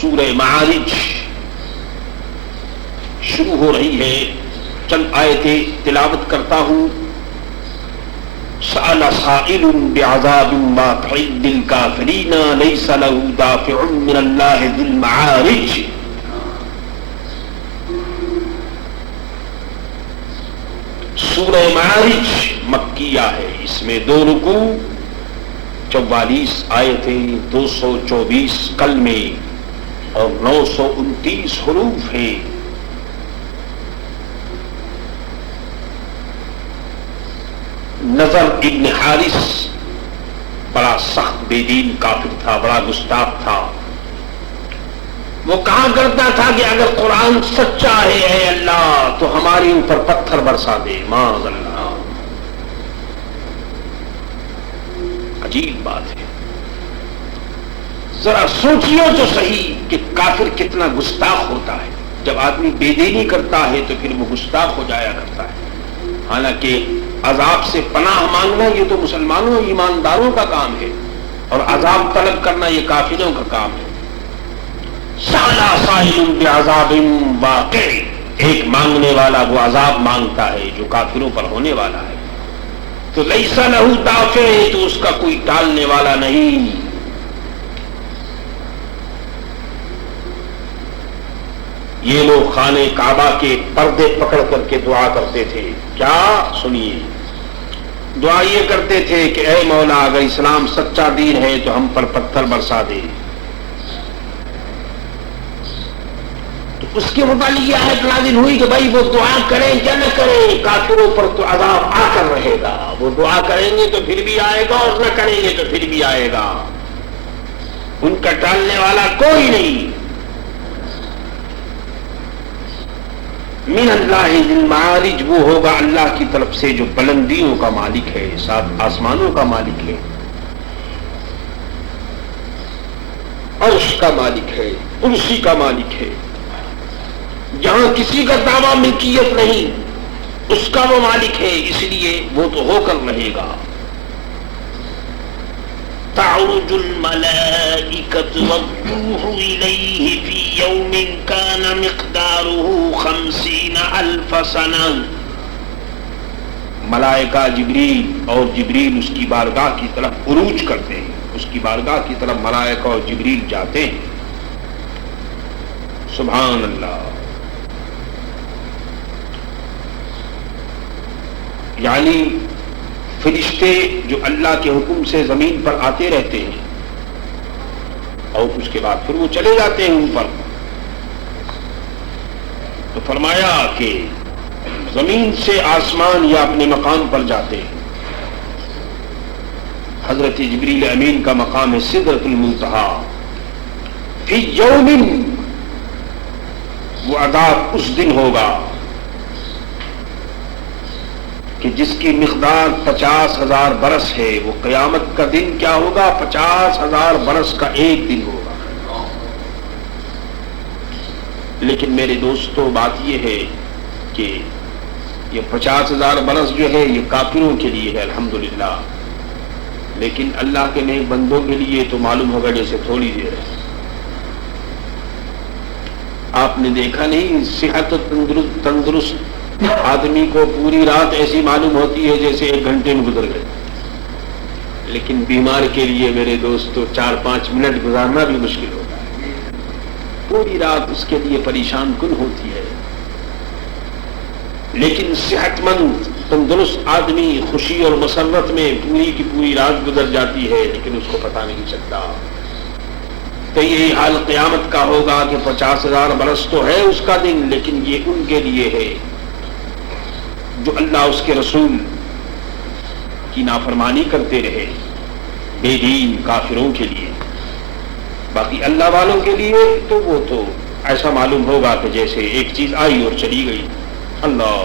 سورہ معارج شروع ہو رہی ہے. چند آیتیں تلاوت کرتا ہوں. سأل سائل بعذاب واقع للكافرين ليس له دافع من الله ذي المعارج. سورہ معارج مکیہ ہے. اس میں 2 رکوع 44 آیتیں 224 کلمے اور 929 حروف ہیں. نظر ابن حارث بڑا سخت بے دین کافر تھا، بڑا گستاخ تھا. وہ کہا کرتا تھا کہ اگر قرآن سچا ہے اے اللہ تو ہمارے اوپر پتھر برسا دے. معاذ اللہ. عجیب بات ہے. ذرا سوچیے تو صحیح کہ کافر کتنا گستاخ ہوتا ہے. جب آدمی بے دینی کرتا ہے تو پھر وہ گستاخ ہو جایا کرتا ہے. حالانکہ عذاب سے پناہ مانگنا یہ تو مسلمانوں ایمانداروں کا کام ہے، اور عذاب طلب کرنا یہ کافروں کا کام ہے. سالا سائل بعذاب واقع، ایک مانگنے والا وہ عذاب مانگتا ہے جو کافروں پر ہونے والا ہے. تو لیس لہ دافع، تو اس کا کوئی ٹالنے والا نہیں. یہ لوگ خانہ کعبہ کے پردے پکڑ کر کے دعا کرتے تھے. کیا سنیے، دعا یہ کرتے تھے کہ اے مولا اگر اسلام سچا دین ہے تو ہم پر پتھر برسا دے. تو اس کے متعلق یہ آیت نازل ہوئی کہ بھائی وہ دعا کریں یا نہ کریں کافروں پر تو عذاب آ کر رہے گا. وہ دعا کریں گے تو پھر بھی آئے گا اور نہ کریں گے تو پھر بھی آئے گا. ان کا ٹالنے والا کوئی نہیں. من اللہ ذی المعارج، وہ ہوگا اللہ کی طرف سے جو بلندیوں کا مالک ہے، 7 آسمانوں کا مالک ہے، عرش کا مالک ہے، کرسی کا مالک ہے. جہاں کسی کا دعویٰ ملکیت نہیں اس کا وہ مالک ہے، اس لیے وہ تو ہو کر رہے گا. تعرج الملائکۃ والروح الیہ فی یوم کان مقدارہ 50,000 سنہ. ملائکہ جبریل اور جبریل اس کی بارگاہ کی طرف عروج کرتے ہیں. اس کی بارگاہ کی طرف ملائکہ اور جبریل جاتے ہیں. سبحان اللہ. یعنی فرشتے جو اللہ کے حکم سے زمین پر آتے رہتے ہیں اور اس کے بعد پھر وہ چلے جاتے ہیں اوپر. تو فرمایا کہ زمین سے آسمان یا اپنے مقام پر جاتے ہیں. حضرت جبریل امین کا مقام ہے سدرۃ المنتہا. فی یوم، وہ عذاب اس دن ہوگا کہ جس کی مقدار 50,000 برس ہے. وہ قیامت کا دن کیا ہوگا؟ 50,000 برس کا ایک دن ہوگا. لیکن میرے دوستو بات یہ ہے کہ یہ 50,000 برس جو ہے یہ کافروں کے لیے ہے الحمدللہ، لیکن اللہ کے نیک بندوں کے لیے تو معلوم ہوگا جیسے تھوڑی دیر ہے. آپ نے دیکھا نہیں صحت تندرست آدمی کو پوری رات ایسی معلوم ہوتی ہے جیسے 1 گھنٹے میں گزر گئے، لیکن بیمار کے لیے میرے دوستو 4-5 منٹ گزارنا بھی مشکل ہوتا ہے. پوری رات اس کے لیے پریشان کن ہوتی ہے. لیکن صحت مند تندرست آدمی خوشی اور مسرت میں پوری کی پوری رات گزر جاتی ہے، لیکن اس کو پتہ نہیں چلتا. تو یہی حال قیامت کا ہوگا کہ 50,000 برس تو ہے اس کا دن، لیکن یہ ان کے لیے ہے جو اللہ اس کے رسول کی نافرمانی کرتے رہے، بے دین کافروں کے لیے. باقی اللہ والوں کے لیے تو وہ تو ایسا معلوم ہوگا کہ جیسے ایک چیز آئی اور چلی گئی. اللہ.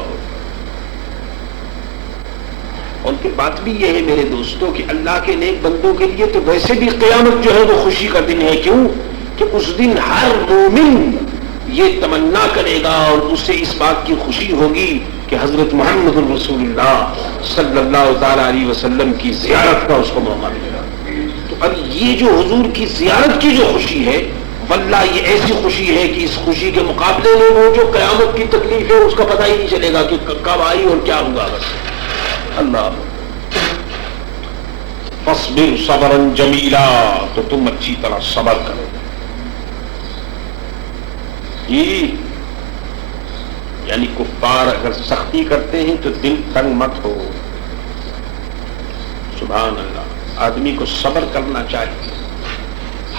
اور پھر بات بھی یہ ہے میرے دوستوں کہ اللہ کے نیک بندوں کے لیے تو ویسے بھی قیامت جو ہے وہ خوشی کا دن ہے. کیوں کہ اس دن ہر مومن یہ تمنا کرے گا اور اس سے اس بات کی خوشی ہوگی کہ حضرت محمد رسول اللہ صلی اللہ تعالی علیہ وسلم کی زیارت کا اس کو موقع ملے گا. تو اب یہ جو حضور کی زیارت کی جو خوشی ہے واللہ یہ ایسی خوشی ہے کہ اس خوشی کے مقابلے میں وہ جو قیامت کی تکلیف ہے اس کا پتہ ہی نہیں چلے گا کہ کب آئی اور کیا ہوا. بس اللہ فاصبر صبرا جمیلا، تو تم اچھی طرح صبر کرو. جی یعنی کفار اگر سختی کرتے ہیں تو دل تنگ مت ہو. سبحان اللہ. آدمی کو صبر کرنا چاہیے،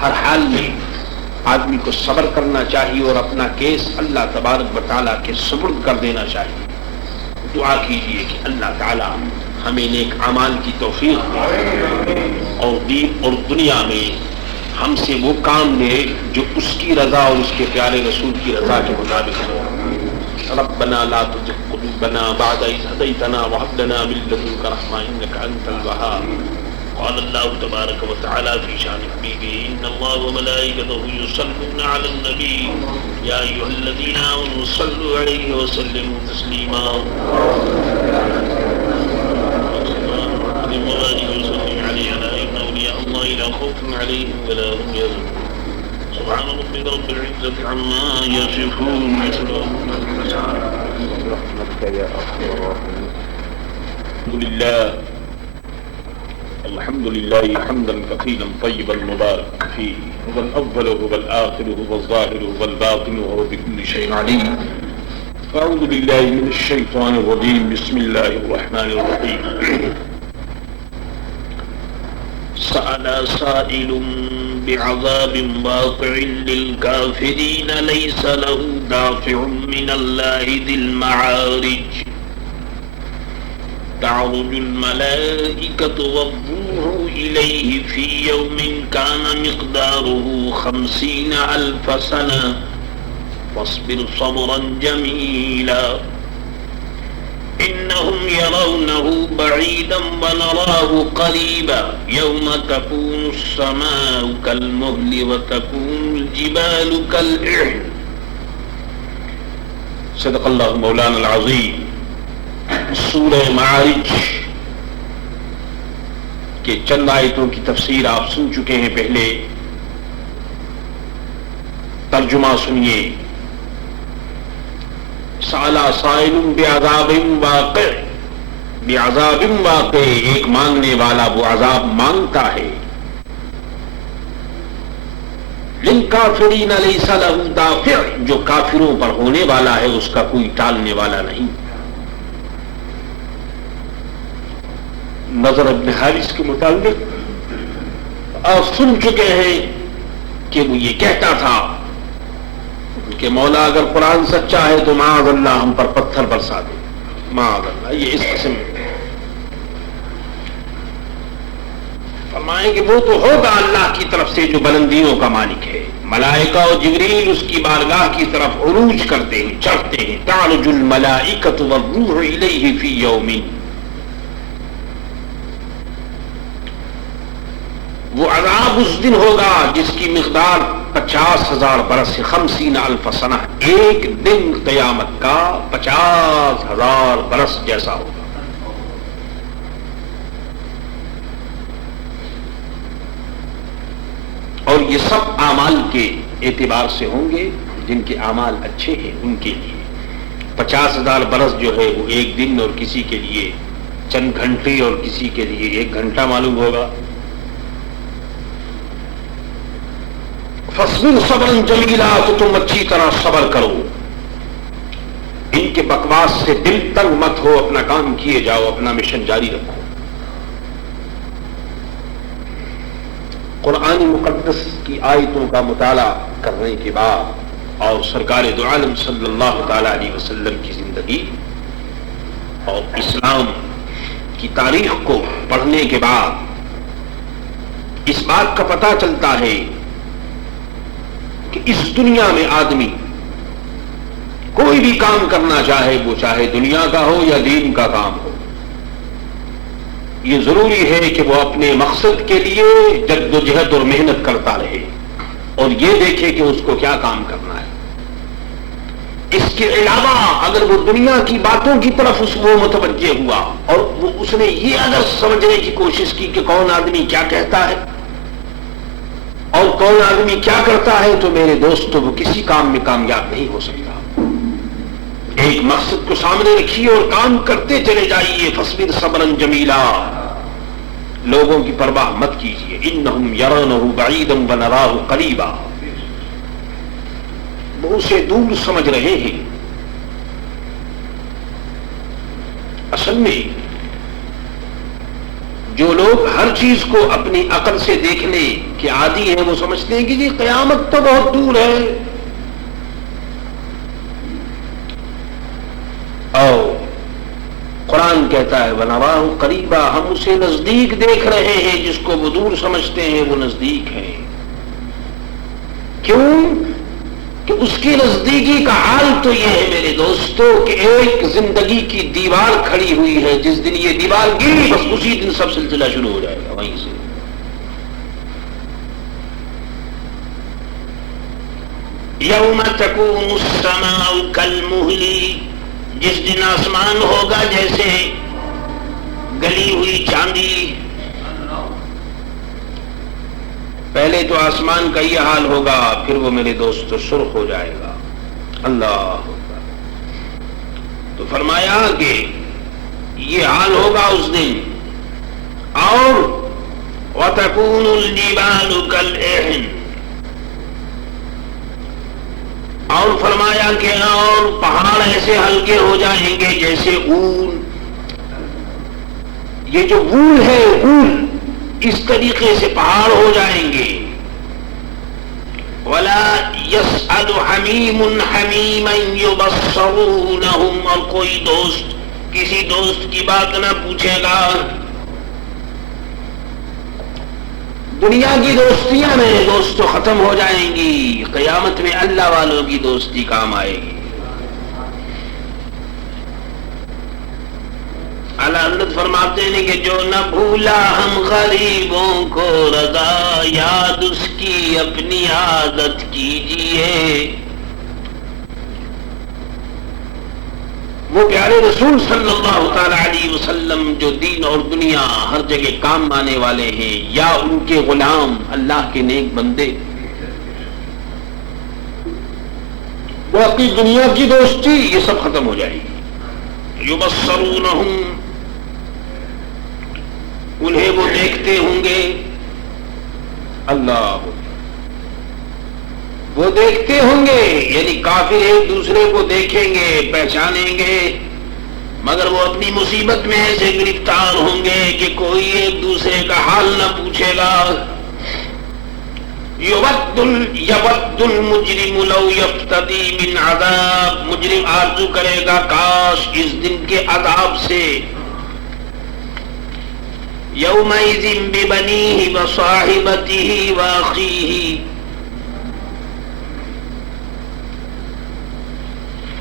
ہر حال میں آدمی کو صبر کرنا چاہیے اور اپنا کیس اللہ تبارک و تعالیٰ کے سپرد کر دینا چاہیے. دعا کیجیے کہ اللہ تعالیٰ ہمیں نیک اعمال کی توفیق دے اور دین اور دنیا میں ہم سے وہ کام لے جو اس کی رضا اور اس کے پیارے رسول کی رضا کے مطابق ہو. ربنا لا تزغ قلوبنا بعد إذ هديتنا وهب لنا من لدنك رحمة إنك أنت الوهاب. قال الله تبارك وتعالى في شان حبيبه إن الله وملائكته يصلون على النبي يا أيها الذين آمنوا صلوا عليه وسلموا تسليما. عليهم ولا هم يحزنون. سبحان ربك رب العزة عما يصفون وسلام برحمتك يا أرحم الراحمين. الحمد لله حمدا كثيرا طيبا مباركا فيه هو الأول وهو الآخر وهو الظاهر وهو الباطن وهو بكل شيء عليم. أعوذ بالله من الشيطان الرجيم. بسم الله الرحمن الرحيم. سأل سائل بعذاب واقع للكافرين ليس له دافع من الله ذي المعارج. تعرج الملائكة والروح إليه في يوم كان مقداره 50,000 سنة فاصبر صبرا جميلا. إنهم يرونه بعيدا ونراه قريبا يوم تكون السماء كالمهل وتكون الجبال كالعهن. صدق الله مولانا العظيم. سورہ معارج کے چند آیتوں کی تفسیر آپ سن چکے ہیں پہلے. ترجمہ سنیے. سالا سائل بعذاب واقع. بعذاب واقع، ایک مانگنے والا وہ عذاب مانگتا ہے. للکافرین لیس لہ دافع، جو کافروں پر ہونے والا ہے اس کا کوئی ٹالنے والا نہیں. نظر ابن حارث کے متعلق آپ سن چکے ہیں کہ وہ یہ کہتا تھا کہ مولا اگر قرآن سچا ہے تو معاذ اللہ ہم پر پتھر برسا دے. معاذ اللہ. یہ اس قسم فرمائیں کہ وہ تو ہوگا اللہ کی طرف سے جو بلندیوں کا مالک ہے. ملائکہ اور جبریل اس کی بارگاہ کی طرف عروج کرتے ہیں، چڑھتے ہیں. تعرج الملائکۃ والروح الیہ فی یوم. وہ عذاب اس دن ہوگا جس کی مقدار 50,000 برس سے 50,000 سنہ. ایک دن قیامت کا 50,000 برس جیسا ہوگا. اور یہ سب اعمال کے اعتبار سے ہوں گے. جن کے اعمال اچھے ہیں ان کے لیے 50,000 برس جو ہے وہ ایک دن اور کسی کے لیے چند گھنٹے اور کسی کے لیے 1 گھنٹہ معلوم ہوگا. فاصبر صبرا جمیلا، تو تم اچھی طرح صبر کرو. ان کے بکواس سے دل تنگ مت ہو، اپنا کام کیے جاؤ، اپنا مشن جاری رکھو. قرآن مقدس کی آیتوں کا مطالعہ کرنے کے بعد اور سرکار دو عالم صلی اللہ تعالی علیہ وسلم کی زندگی اور اسلام کی تاریخ کو پڑھنے کے بعد اس بات کا پتہ چلتا ہے کہ اس دنیا میں آدمی کوئی بھی کام کرنا چاہے، وہ چاہے دنیا کا ہو یا دین کا کام ہو، یہ ضروری ہے کہ وہ اپنے مقصد کے لیے جد و جہد اور محنت کرتا رہے اور یہ دیکھے کہ اس کو کیا کام کرنا ہے. اس کے علاوہ اگر وہ دنیا کی باتوں کی طرف وہ متوجہ ہوا اور اس نے یہ اگر سمجھنے کی کوشش کی کہ کون آدمی کیا کہتا ہے اور کون آدمی کیا کرتا ہے تو میرے دوستو وہ کسی کام میں کامیاب نہیں ہو سکتا۔ ایک مقصد کو سامنے رکھیے اور کام کرتے چلے جائیے۔ فاصبر صبرا جمیلا، لوگوں کی پرواہ مت کیجیے۔ انہم یرونہ بعیدا ونراہ قریبا، وہ اسے دور سمجھ رہے ہیں، اصل میں جو لوگ ہر چیز کو اپنی عقل سے دیکھنے کے عادی ہیں وہ سمجھتے ہیں کہ جی قیامت تو بہت دور ہے، اور قرآن کہتا ہے وَنَرَاهُ قَرِيبًا، ہم اسے نزدیک دیکھ رہے ہیں، جس کو وہ دور سمجھتے ہیں وہ نزدیک ہے۔ کیوں کہ اس کی نزدیکی کا حال تو یہ ہے میرے دوستو کہ ایک زندگی کی دیوار کھڑی ہوئی ہے، جس دن یہ دیوار گری بس اسی دن سب سلسلہ شروع ہو جائے گا وہیں سے۔ یوم تکون السماء کالمہل، جس دن آسمان ہوگا جیسے گلی ہوئی چاندی۔ پہلے تو آسمان کا یہ حال ہوگا، پھر وہ میرے دوستو سرخ ہو جائے گا۔ اللہ اکبر۔ تو فرمایا کہ یہ حال ہوگا اس دن۔ اور وَتَكُونُ الْجِبَالُ كَالْعِهْنِ، اور فرمایا کہ اور پہاڑ ایسے ہلکے ہو جائیں گے جیسے اون۔ یہ جو اون ہے، اون اس طریقے سے پہاڑ ہو جائیں گے۔ وَلَا يَسْأَلُ حَمِيمٌ حَمِيمًا يُبَصَّرُونَهُمْ، اور کوئی دوست کسی دوست کی بات نہ پوچھے گا۔ دنیا کی دوستیاں میرے دوستوں ختم ہو جائیں گی، قیامت میں اللہ والوں کی دوستی کام آئے گی۔ اللہ حضرت فرماتے ہیں کہ جو نہ بھولا ہم غریبوں کو رضا، یاد اس کی اپنی عادت کیجیے۔ وہ پیارے رسول صلی اللہ تعالی علیہ وسلم جو دین اور دنیا ہر جگہ کام آنے والے ہیں، یا ان کے غلام اللہ کے نیک بندے، باقی دنیا کی دوستی یہ سب ختم ہو جائے گی۔ یبصرونہم، انہیں وہ دیکھتے ہوں گے، اللہ وہ دیکھتے ہوں گے، یعنی کافر ایک دوسرے کو دیکھیں گے، پہچانیں گے، مگر وہ اپنی مصیبت میں ایسے گرفتار ہوں گے کہ کوئی ایک دوسرے کا حال نہ پوچھے گا۔ یود المجرم لو یفتدی من عذاب، مجرم آرزو کرے گا کاش اس دن کے عذاب سے، یومئذ ببنیہ وصاحبتہ واخیہ،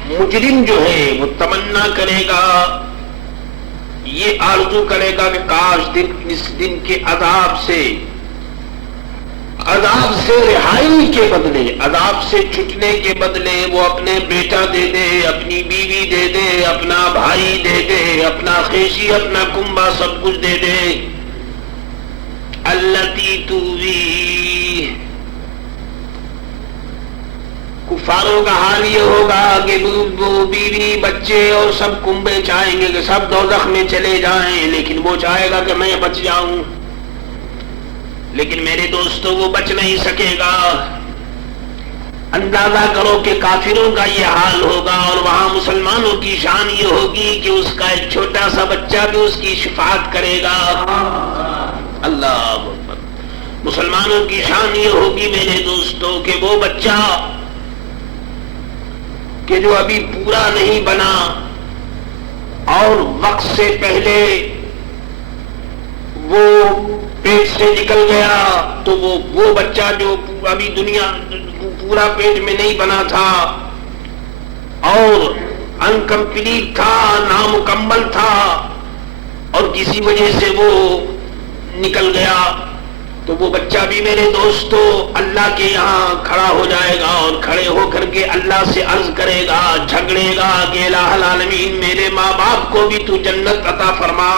مجرم جو ہے وہ تمنا کرے گا، یہ آرزو کرے گا کہ کاش اس دن کے عذاب سے رہائی کے بدلے، عذاب سے چھٹنے کے بدلے وہ اپنے بیٹا دے دے، اپنی بیوی دے دے، اپنا بھائی دے دے، اپنا خیشی، اپنا کنبا، سب کچھ دے دے۔ التی تووی، کفاروں کا حال یہ ہوگا کہ وہ بیوی بچے اور سب کنبے چاہیں گے کہ سب دوزخ میں چلے جائیں، لیکن وہ چاہے گا کہ میں بچ جاؤں، لیکن میرے دوستو وہ بچ نہیں سکے گا۔ اندازہ کرو کہ کافروں کا یہ حال ہوگا، اور وہاں مسلمانوں کی شان یہ ہوگی کہ اس کا ایک چھوٹا سا بچہ بھی اس کی شفاعت کرے گا۔ اللہ اکبر۔ مسلمانوں کی شان یہ ہوگی میرے دوستو کہ وہ بچہ کہ جو ابھی پورا نہیں بنا اور وقت سے پہلے وہ پیٹ سے نکل گیا، تو وہ بچہ جو ابھی دنیا پورا پیٹ میں نہیں بنا تھا اور انکمپلیٹ تھا، نامکمل تھا، اور کسی وجہ سے وہ نکل گیا، تو وہ بچہ بھی میرے دوستو اللہ کے یہاں کھڑا ہو جائے گا، اور کھڑے ہو کر کے اللہ سے عرض کرے گا، جھگڑے گا کہ الہ العالمین میرے ماں باپ کو بھی تو جنت عطا فرما۔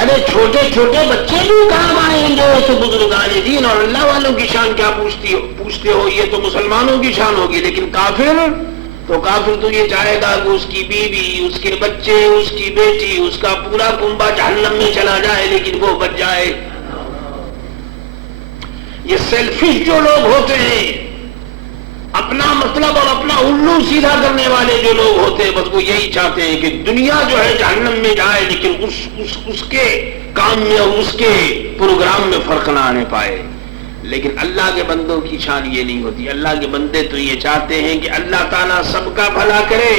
ارے چھوٹے چھوٹے بچے بھی کام آئیں گے تو بزرگان دین اور اللہ والوں کی شان کیا پوچھتے ہو؟ یہ تو مسلمانوں کی شان ہوگی، لیکن کافر تو یہ چاہے گا کہ اس کی بیوی، اس کے بچے، اس کی بیٹی، اس کا پورا کنبہ جہنم میں چلا جائے لیکن وہ بچ جائے۔ یہ سیلفش جو لوگ ہوتے ہیں، اپنا مطلب اور اپنا الو سیدھا کرنے والے جو لوگ ہوتے ہیں، بس وہ یہی چاہتے ہیں کہ دنیا جو ہے جہنم میں جائے لیکن اس کے کام میں اور اس کے پروگرام میں فرق نہ آنے پائے۔ لیکن اللہ کے بندوں کی شان یہ نہیں ہوتی۔ اللہ کے بندے تو یہ چاہتے ہیں کہ اللہ تعالیٰ سب کا بھلا کرے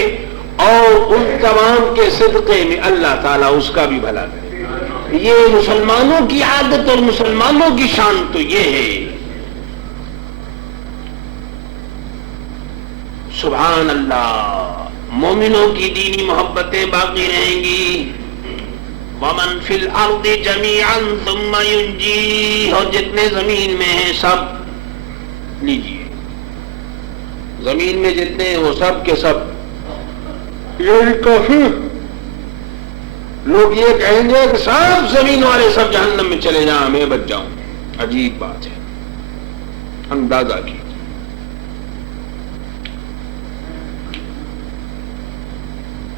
اور ان تمام کے صدقے میں اللہ تعالیٰ اس کا بھی بھلا کرے۔ یہ مسلمانوں کی عادت اور مسلمانوں کی شان تو یہ ہے۔ سبحان اللہ، مومنوں کی دینی محبتیں باقی رہیں گی۔ وَمَن فِي الْأَرْضِ جَمِيعًا ثُمَّ يُنْجِيهِ، اور جتنے زمین میں ہیں سب لیجیے، زمین میں جتنے ہیں وہ سب کے سب یہی کافی۔ لوگ یہ کہیں گے کہ سب زمین والے سب جہنم میں چلے جائیں، میں بچ جاؤں۔ عجیب بات ہے، اندازہ کی۔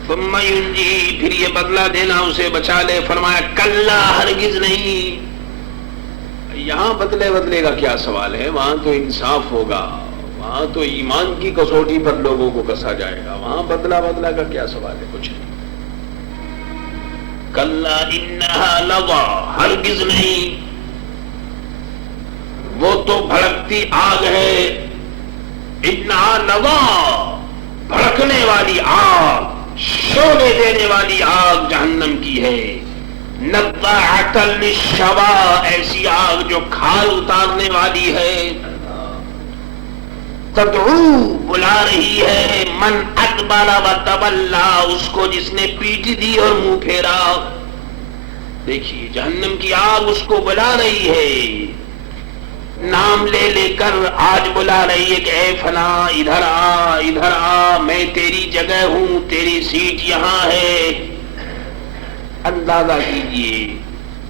ثم ينجي، پھر یہ بدلہ دینا اسے بچا لے۔ فرمایا کلا، ہرگز نہیں۔ یہاں بدلے کا کیا سوال ہے؟ وہاں تو انصاف ہوگا، وہاں تو ایمان کی کسوٹی پر لوگوں کو کسا جائے گا۔ وہاں بدلہ کا کیا سوال ہے؟ کچھ نہیں۔ کلا انہا لظی، ہرگز نہیں، وہ تو بھڑکتی آگ ہے۔ انہا لظی، بھڑکنے والی آگ، شعلے دینے والی آگ جہنم کی ہے۔ نزاعۃ للشوی، ایسی آگ جو کھال اتارنے والی ہے۔ تدعو، بلا رہی ہے، من ادبر وتولی، اس کو جس نے پیٹ دی اور منہ پھیرا۔ دیکھیے جہنم کی آگ اس کو بلا رہی ہے، نام لے لے کر آج بلا رہی ہے کہ اے فلاں ادھر آ، ادھر آ، میں تیری جگہ ہوں، تیری سیٹ یہاں ہے۔ اندازہ کیجئے،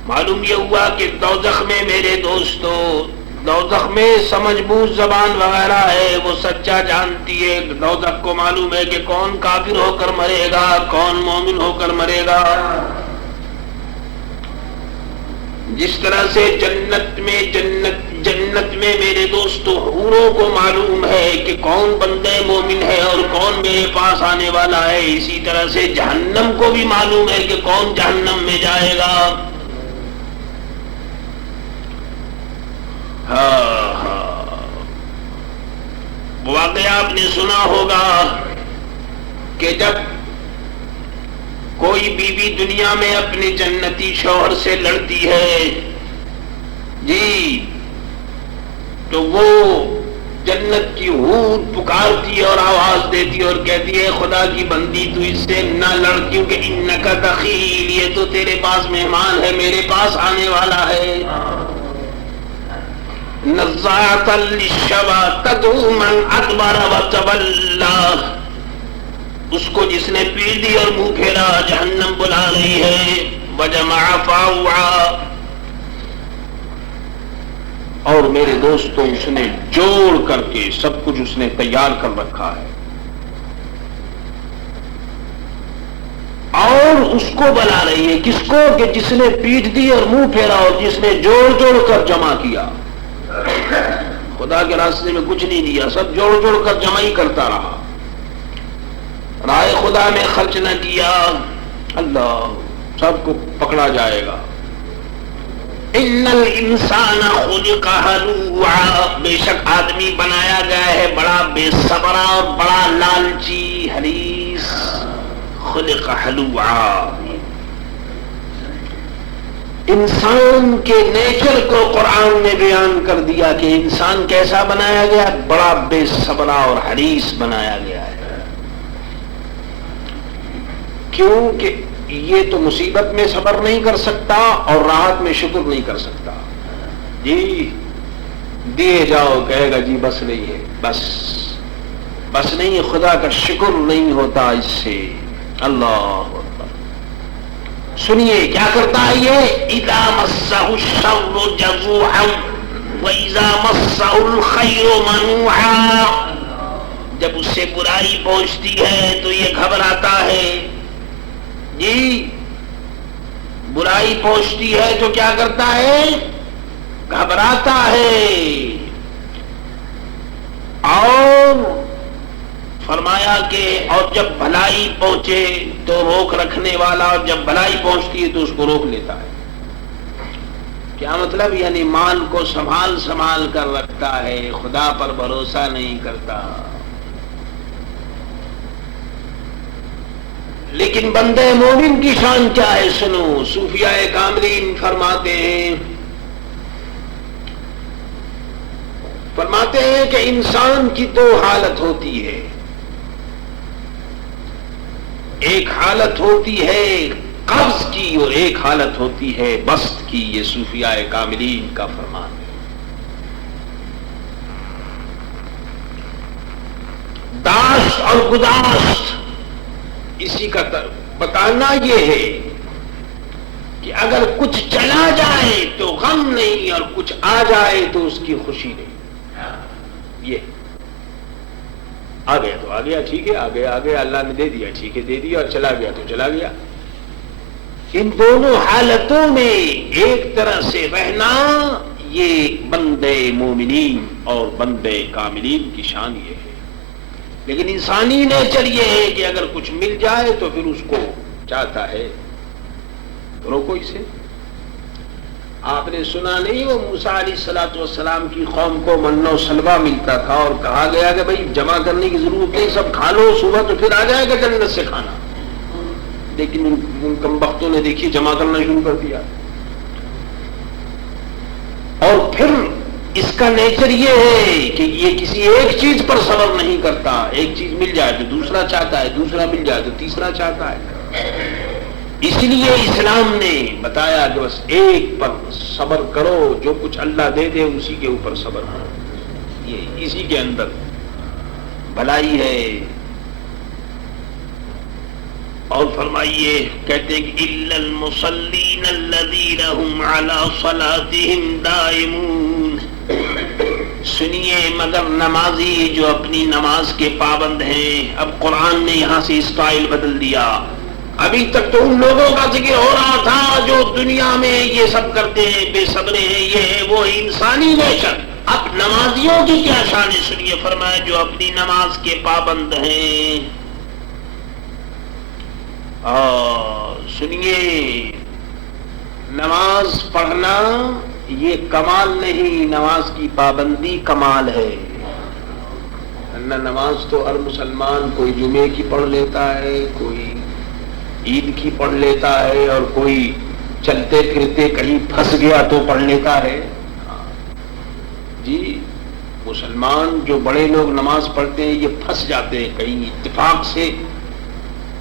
معلوم یہ ہوا کہ دوزخ میں میرے دوستو، دوزخ میں سمجھ بوجھ زبان وغیرہ ہے، وہ سچا جانتی ہے۔ دوزخ کو معلوم ہے کہ کون کافر ہو کر مرے گا، کون مومن ہو کر مرے گا۔ جس طرح سے جنت میں میرے دوستو حوروں کو معلوم ہے کہ کون بندے مومن ہے اور کون میرے پاس آنے والا ہے، اسی طرح سے جہنم کو بھی معلوم ہے کہ کون جہنم میں جائے گا۔ واقعہ آپ نے سنا ہوگا کہ جب کوئی بیوی دنیا میں اپنے جنتی شوہر سے لڑتی ہے جی، تو وہ جنت کی حور پکارتی اور آواز دیتی اور کہتی ہے خدا کی بندی تو اس سے نہ لڑ، کیونکہ انک دخیل، یہ تو تیرے پاس مہمان ہے، میرے پاس آنے والا ہے۔ نزاعۃ للشوی تدعو من ادبر وتولی، اس کو جس نے پیٹ دی اور منہ پھیرا جہنم بلا رہی ہے۔ وجمع فاوعى، اور میرے دوستوں اس نے جوڑ کر کے سب کچھ اس نے تیار کر رکھا ہے، اور اس کو بلا رہی ہے، کس کو؟ کہ جس نے پیٹ دی اور منہ پھیرا اور جس نے جوڑ کر جمع کیا۔ خدا کے راستے میں کچھ نہیں دیا، سب جوڑ کر جمع ہی کرتا رہا، رائے خدا میں خرچ نہ کیا۔ اللہ سب کو پکڑا جائے گا۔ ان الانسان خلق ہلوعا، بے شک آدمی بنایا گیا ہے بڑا بے صبر اور بڑا لالچی، حریص۔ خلق ہلوعا، انسان کے نیچر کو قرآن نے بیان کر دیا کہ انسان کیسا بنایا گیا، بڑا بے صبر اور حریص بنایا گیا ہے۔ کیوں کہ یہ تو مصیبت میں صبر نہیں کر سکتا اور راحت میں شکر نہیں کر سکتا جی، دیے جاؤ کہے گا جی بس نہیں ہے، بس نہیں ہے، خدا کا شکر نہیں ہوتا اس سے۔ اللہ اکبر۔ سنیے کیا کرتا ہے یہ، اذا مسہ الشر جزوعا واذا مسہ الخیر منوعا، جب اس سے برائی پہنچتی ہے تو یہ گھبراتا ہے، جی برائی پہنچتی ہے تو کیا کرتا ہے، گھبراتا ہے۔ اور فرمایا کہ اور جب بھلائی پہنچے تو روک رکھنے والا، اور جب بھلائی پہنچتی ہے تو اس کو روک لیتا ہے۔ کیا مطلب، یعنی مال کو سنبھال کر رکھتا ہے، خدا پر بھروسہ نہیں کرتا۔ لیکن بندے مومن کی شان کیا ہے، سنو، صوفیاء کاملین فرماتے ہیں کہ انسان کی دو حالت ہوتی ہے، ایک حالت ہوتی ہے قبض کی اور ایک حالت ہوتی ہے بسط کی، یہ صوفیاء کاملین کا فرمان ہے۔ داشت اور گداشت، اسی کا بتانا یہ ہے کہ اگر کچھ چلا جائے تو غم نہیں، اور کچھ آ جائے تو اس کی خوشی نہیں۔ یہ آ گیا تو آ گیا، ٹھیک ہے، آ گیا اللہ نے دے دیا، ٹھیک ہے دے دیا، اور چلا گیا تو چلا گیا۔ ان دونوں حالتوں میں ایک طرح سے رہنا، یہ بندے مومنین اور بندے کاملین کی شان یہ ہے۔ لیکن انسانی نیچر یہ ہے کہ اگر کچھ مل جائے تو پھر اس کو چاہتا ہے روکو اسے۔ آپ نے سنا نہیں، وہ موسیٰ علیہ السلام کی قوم کو من و سلوہ ملتا تھا اور کہا گیا کہ بھائی جمع کرنے کی ضرورت نہیں، سب کھا لو، صبح تو پھر آ جائے گا جنت سے کھانا۔ لیکن ان کمبختوں نے دیکھی جمع کرنا شروع کر دیا، اور پھر اس کا نیچر یہ ہے کہ یہ کسی ایک چیز پر صبر نہیں کرتا، ایک چیز مل جائے تو دوسرا چاہتا ہے، دوسرا مل جائے تو تیسرا چاہتا ہے۔ اس لیے اسلام نے بتایا کہ بس ایک پر صبر کرو، جو کچھ اللہ دے دے اسی کے اوپر صبر کرو، یہ اسی کے اندر بھلائی ہے۔ اور فرمائیے، کہتے ہیں کہ الا المصلین الذین هم علی صلاتهم دائمون، سنیے مگر نمازی جو اپنی نماز کے پابند ہیں۔ اب قرآن نے یہاں سے اسٹائل بدل دیا، ابھی تک تو ان لوگوں کا ذکر ہو رہا تھا جو دنیا میں یہ سب کرتے ہیں، بے صبرے ہیں، یہ ہے وہ انسانی نیچر۔ اب نمازیوں کی کیا شان ہے، سنیے، فرمایا جو اپنی نماز کے پابند ہیں۔ سنیے، نماز پڑھنا یہ کمال نہیں، نماز کی پابندی کمال ہے۔ نماز تو ہر مسلمان کوئی جمعے کی پڑھ لیتا ہے، کوئی عید کی پڑھ لیتا ہے، اور کوئی چلتے پھرتے کہیں پھنس گیا تو پڑھ لیتا ہے۔ جی، مسلمان جو بڑے لوگ نماز پڑھتے ہیں یہ پھنس جاتے ہیں، کہیں اتفاق سے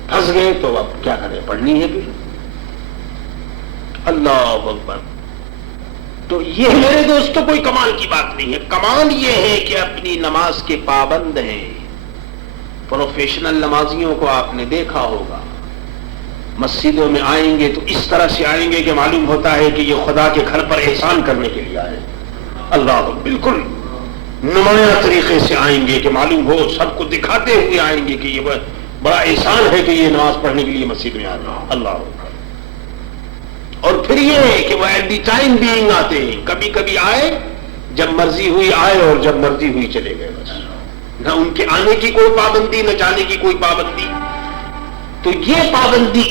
پھنس گئے تو اب کیا کریں، پڑھنی ہے پھر۔ اللہ اکبر۔ تو یہ میرے دوستوں کوئی کمال کی بات نہیں ہے، کمال یہ ہے کہ اپنی نماز کے پابند ہیں۔ پروفیشنل نمازیوں کو آپ نے دیکھا ہوگا، مسجدوں میں آئیں گے تو اس طرح سے آئیں گے کہ معلوم ہوتا ہے کہ یہ خدا کے گھر پر احسان کرنے کے لیے آئے۔ اللہ، بالکل نمایاں طریقے سے آئیں گے کہ معلوم ہو، سب کو دکھاتے ہوئے آئیں گے کہ یہ بڑا احسان ہے کہ یہ نماز پڑھنے کے لیے مسجد میں آ رہے ہیں۔ اللہ، اور پھر یہ ہے کہ وہ ایٹ دی ٹائم بینگ آتے ہیں، کبھی کبھی آئے، جب مرضی ہوئی آئے اور جب مرضی ہوئی چلے گئے، بس نہ ان کے آنے کی کوئی پابندی نہ جانے کی کوئی پابندی۔ تو یہ پابندی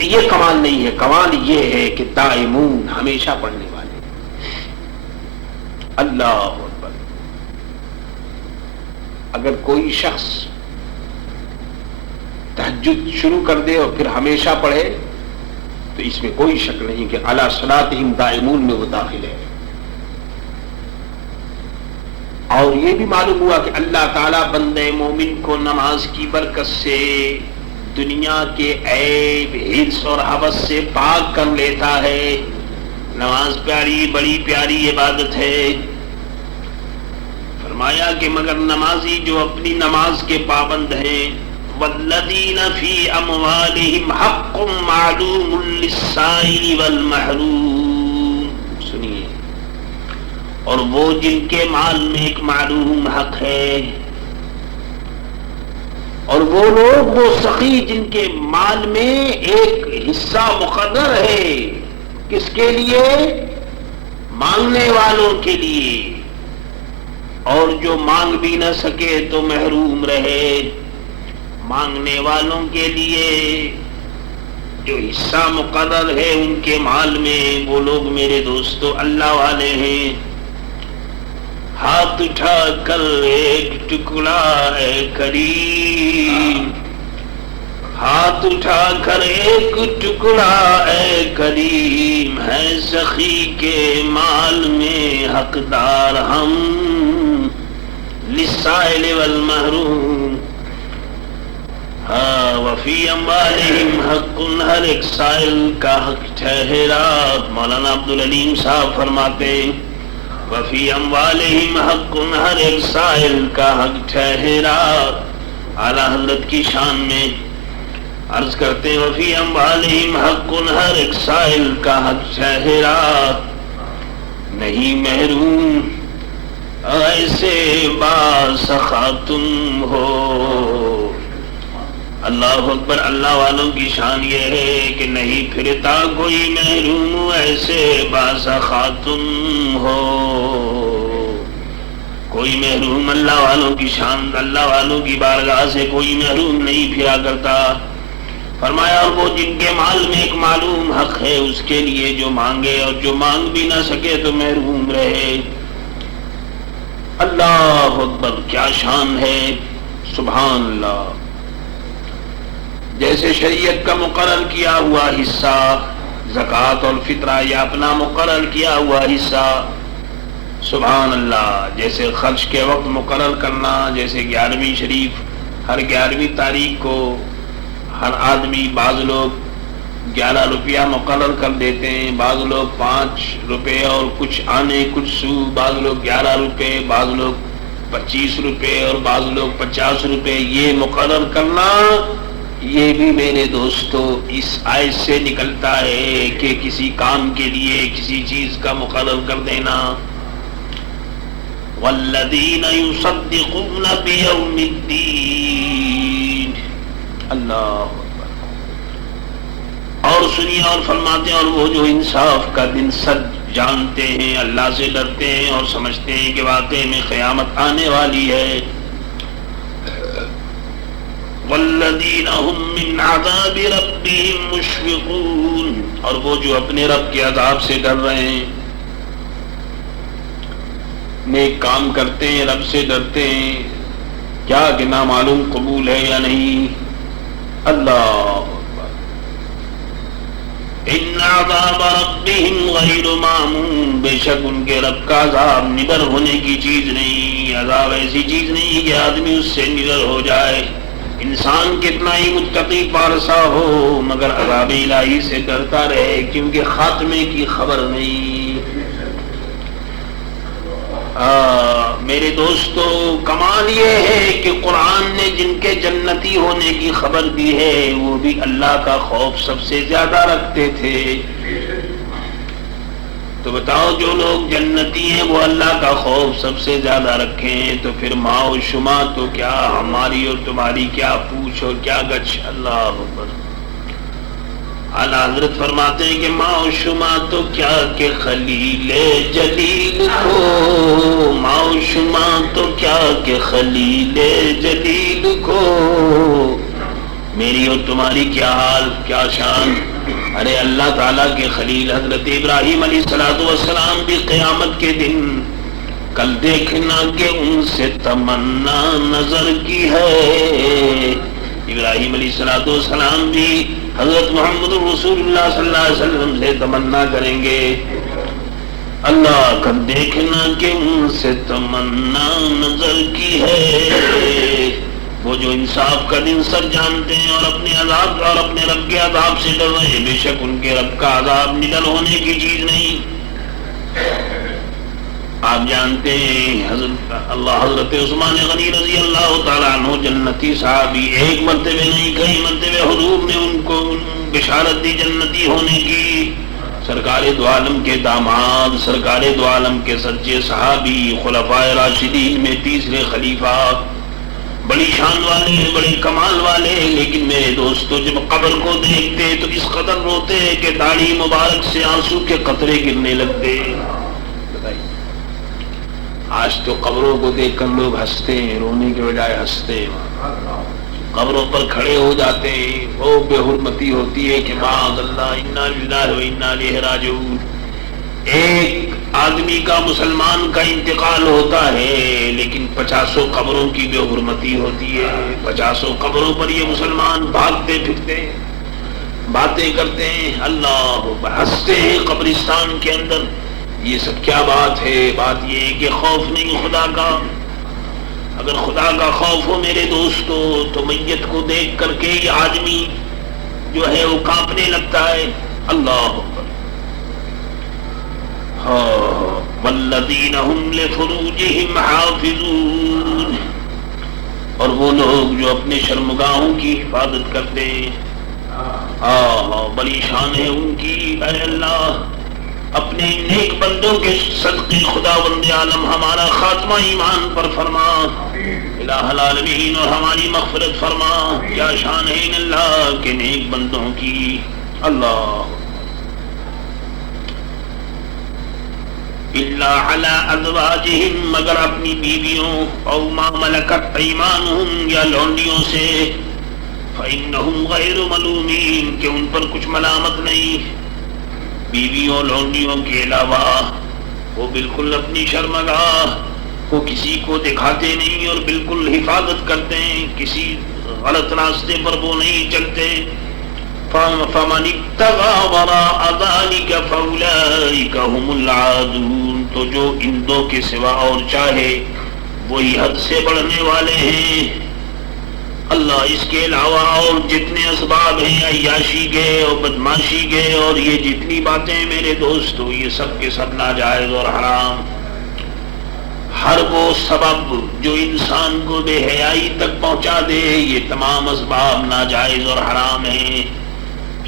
یہ کمال نہیں ہے، کمال یہ ہے کہ دائمون، ہمیشہ پڑھنے والے۔ اللہ اکبر۔ اگر کوئی شخص تہجد شروع کر دے اور پھر ہمیشہ پڑھے تو اس میں کوئی شک نہیں کہ علی صلاتہم دائمون میں وہ داخل ہے۔ اور یہ بھی معلوم ہوا کہ اللہ تعالیٰ بندے مومن کو نماز کی برکت سے دنیا کے عیب، حرص اور ہوس سے پاک کر لیتا ہے۔ نماز پیاری، بڑی پیاری عبادت ہے۔ فرمایا کہ مگر نمازی جو اپنی نماز کے پابند ہیں، والذین فی اموالہم حق معلوم للسائل والمحروم. سنیے، اور وہ جن کے مال میں ایک معلوم حق ہے، اور وہ لوگ، وہ سخی جن کے مال میں ایک حصہ مقرر ہے، کس کے لیے؟ مانگنے والوں کے لیے، اور جو مانگ بھی نہ سکے تو محروم رہے. مانگنے والوں کے لیے جو حصہ مقرر ہے ان کے مال میں، وہ لوگ میرے دوستو اللہ والے ہیں. ہاتھ اٹھا کر ایک ٹکڑا اے کریم، ہاتھ اٹھا کر ایک ٹکڑا اے کریم، ہے سخی کے مال میں حقدار ہم، للسائل والمحروم. ہاں، وفی اموالہم حق، ہر ایک سائل کا حق ٹھہرا. مولانا عبدالعلیم صاحب فرماتے وفی اموالہم حق، ہر ایک سائل کا حق ٹھہرا. اعلیٰ حضرت کی شان میں عرض کرتے ہیں وفی اموالہم حق، ہر ایک سائل کا حق ٹھہرا، نہیں محروم ایسے باسخا تم ہو. اللہ اکبر. اللہ والوں کی شان یہ ہے کہ نہیں پھرتا کوئی محروم، ایسے باسخا تم ہو. کوئی محروم اللہ والوں کی شان، اللہ والوں کی بارگاہ سے کوئی محروم نہیں پھرا کرتا. فرمایا اور وہ جن کے مال میں ایک معلوم حق ہے اس کے لیے جو مانگے، اور جو مانگ بھی نہ سکے تو محروم رہے. اللہ اکبر، کیا شان ہے، سبحان اللہ. جیسے شریعت کا مقرر کیا ہوا حصہ زکوٰۃ اور فطرہ، یا اپنا مقرر کیا ہوا حصہ، سبحان اللہ. جیسے خرچ کے وقت مقرر کرنا، جیسے 11ویں شریف ہر 11ویں تاریخ کو ہر آدمی، بعض لوگ 11 روپیہ مقرر کر دیتے ہیں، بعض لوگ 5 روپے اور کچھ آنے کچھ سو، بعض لوگ 11 روپے، بعض لوگ 25 روپے اور بعض لوگ 50 روپے. یہ مقرر کرنا، یہ بھی میرے دوستو اس آیت سے نکلتا ہے کہ کسی کام کے لیے کسی چیز کا مقرر کر دینا. والذین یصدقون بیوم الدین. اللہ. اور سنیے اور فرماتے ہیں اور وہ جو انصاف کا دن سچ جانتے ہیں، اللہ سے ڈرتے ہیں اور سمجھتے ہیں کہ واقعی میں قیامت آنے والی ہے. والذین هم من عذاب ربهم مشفقون. اور وہ جو اپنے رب کے عذاب سے ڈر رہے ہیں، نیک کام کرتے ہیں، رب سے ڈرتے ہیں، کیا کہ نامعلوم قبول ہے یا نہیں. اللہ. ان عذاب ربهم غیر معمون. بے شک ان کے رب کا عذاب نڈر ہونے کی چیز نہیں. عذاب ایسی چیز نہیں کہ آدمی اس سے نڈر ہو جائے. انسان کتنا ہی متقی پارسا ہو مگر عذاب الہی سے ڈرتا رہے، کیونکہ خاتمے کی خبر نہیں. میرے دوستو، کمال یہ ہے کہ قرآن نے جن کے جنتی ہونے کی خبر دی ہے وہ بھی اللہ کا خوف سب سے زیادہ رکھتے تھے. تو بتاؤ، جو لوگ جنتی ہیں وہ اللہ کا خوف سب سے زیادہ رکھیں، تو پھر ماں و شما تو کیا، ہماری اور تمہاری کیا پوچھ اور کیا گچھ. اللہ اکبر. اعلیٰ حضرت فرماتے ہیں کہ ماں و شما تو کیا کہ خلیل جلیل کو، ماں و شما تو کیا کہ خلیل جلیل کو، میری اور تمہاری کیا حال، کیا شان. ارے اللہ تعالیٰ کے خلیل حضرت ابراہیم علیہ السلام بھی قیامت کے دن کل دیکھنا کہ ان سے تمنا نظر کی ہے. ابراہیم علیہ السلام بھی حضرت محمد رسول اللہ صلی اللہ علیہ وسلم سے تمنا کریں گے، اللہ کا دیکھنا کہ ان سے تمنا نظر کی ہے. وہ جو انصاف کا دن سر جانتے ہیں اور اپنے عذاب اور اپنے رب کے عذاب سے ڈر رہے ہیں، بے شک ان کے رب کا عذاب نڈر ہونے کی چیز نہیں. آپ جانتے ہیں حضرت عثمان غنی رضی اللہ تعالیٰ عنہ جنتی صحابی، ایک مرتبہ نہیں کئی مرتبہ حضور نے ان کو بشارت دی جنتی ہونے کی. سرکار دو عالم کے داماد، سرکار دو عالم کے سچے صحابی، خلفائے راشدین میں تیسرے خلیفہ، بڑی شان والے، بڑے کمال والے. لیکن میرے دوستو جب قبر کو دیکھتے تو اس قدر روتے کہ داڑھی مبارک سے آنسو کے قطرے گرنے لگتے. آج تو قبروں کو دیکھ کر لوگ ہنستے ہیں، رونے کے بجائے ہنستے ہیں، قبروں پر کھڑے ہو جاتے ہیں. وہ بے حرمتی ہوتی ہے کہ معاذ اللہ، انا للہ و انا الیہ راجعون. ایک آدمی کا، مسلمان کا انتقال ہوتا ہے لیکن 50 قبروں کی بے حرمتی ہوتی ہے. 50 قبروں پر یہ مسلمان بھاگتے پھرتے ہیں، باتیں کرتے ہیں، اللہ ہنستے ہیں قبرستان کے اندر. یہ سب کیا بات ہے؟ بات یہ ہے کہ خوف نہیں خدا کا. اگر خدا کا خوف ہو میرے دوستو تو میت کو دیکھ کر کے یہ آدمی جو ہے وہ کانپنے لگتا ہے. اللہ والذین هم لفروجہم حافظون، اور وہ لوگ جو اپنے شرمگاہوں کی حفاظت کرتے ہیں. بڑی شان ہے ان کی. اے اللہ اپنے نیک بندوں کے صدقے خداوند عالم ہمارا خاتمہ ایمان پر فرما الہ العالمین، اور ہماری مغفرت فرما. کیا شان ہے ان اللہ کے نیک بندوں کی. اللہ الا علی ازواجہم، مگر اپنی بیویوں، او ما ملکت ایمانہم، یا لونڈیوں سے، فإنہم غیر ملومین، کہ ان پر کچھ ملامت نہیں. بیویوں لونڈیوں کے علاوہ وہ بالکل اپنی شرمگاہ کو کسی کو دکھاتے نہیں اور بالکل حفاظت کرتے ہیں، کسی غلط راستے پر وہ نہیں چلتے. فَمَنِ ابْتَغَىٰ وَرَاءَ ذَلِكَ فَأُولَٰئِكَ هُمُ الْعَادُونَ، تو جو ان دو کے سوا اور چاہے وہی حد سے بڑھنے والے ہیں. اللہ اس کے علاوہ اور جتنے اسباب ہیں عیاشی کے اور بدماشی کے اور یہ جتنی باتیں میرے دوستو، یہ سب کے سب ناجائز اور حرام. ہر وہ سبب جو انسان کو بے حیائی تک پہنچا دے، یہ تمام اسباب ناجائز اور حرام ہیں.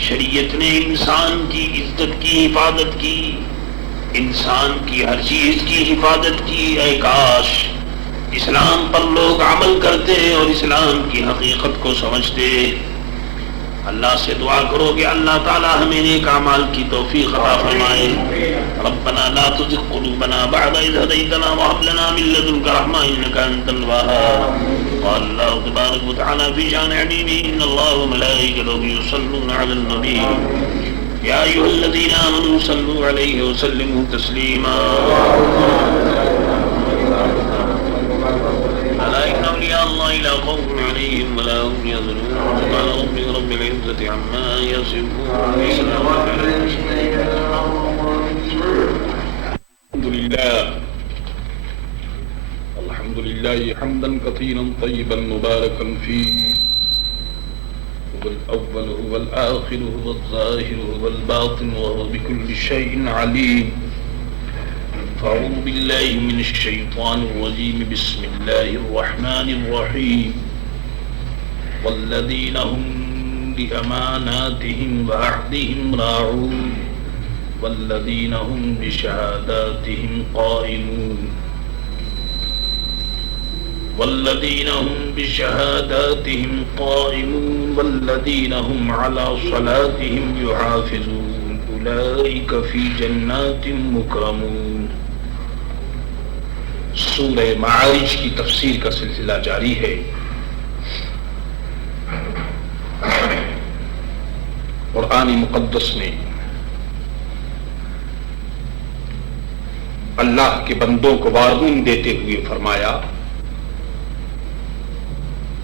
شریعت نے انسان کی عزت کی حفاظت کی، انسان کی ہر چیز کی حفاظت کی. اے کاش اسلام پر لوگ عمل کرتے اور اسلام کی حقیقت کو سمجھتے. اللہ سے دعا کرو کہ اللہ تعالی ہمیں نیک اعمال کی توفیق عطا فرمائے. ربنا لا تزغ قلوبنا بعد إذ هديتنا وهب لنا من لدنك رحمة إنك أنت الوهاب. قال الله تبارك وتعالى في شأن حبيبه إن الله وملائكته يصلون على النبي يا أيها الذين آمنوا صلوا عليه وسلموا تسليما. ألا إن أولياء الله لا خوف عليهم ولا هم يحزنون. سبحان ربك رب العزة عما يصفون. الحمد لله حمدا كثيرا طيبا مباركا فيه، هو الأول هو الآخر هو الظاهر هو الباطن وهو بكل شيء عليم. فأعوذ بالله من الشيطان الرجيم. بسم الله الرحمن الرحيم. والذين هم لأماناتهم وعهدهم راعون والذين هم بشهاداتهم قائمون والذين هم بشهاداتهم قائمون والذين هم على صلاتهم يحافظون أولئك في جنات مكرمون. سورہ معارج کی تفسیر کا سلسلہ جاری ہے. قرآن مقدس نے اللہ کے بندوں کو وارننگ دیتے ہوئے فرمایا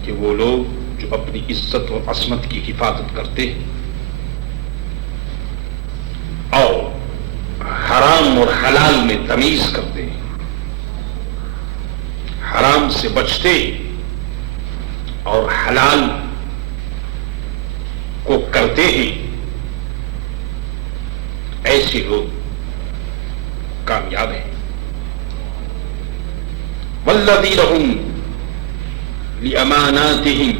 کہ وہ لوگ جو اپنی عزت اور عصمت کی حفاظت کرتے اور حرام اور حلال میں تمیز کرتے، حرام سے بچتے اور حلال کو کرتے ہیں، ایسے لوگ کامیاب ہیں. والذین هم لاماناتهم،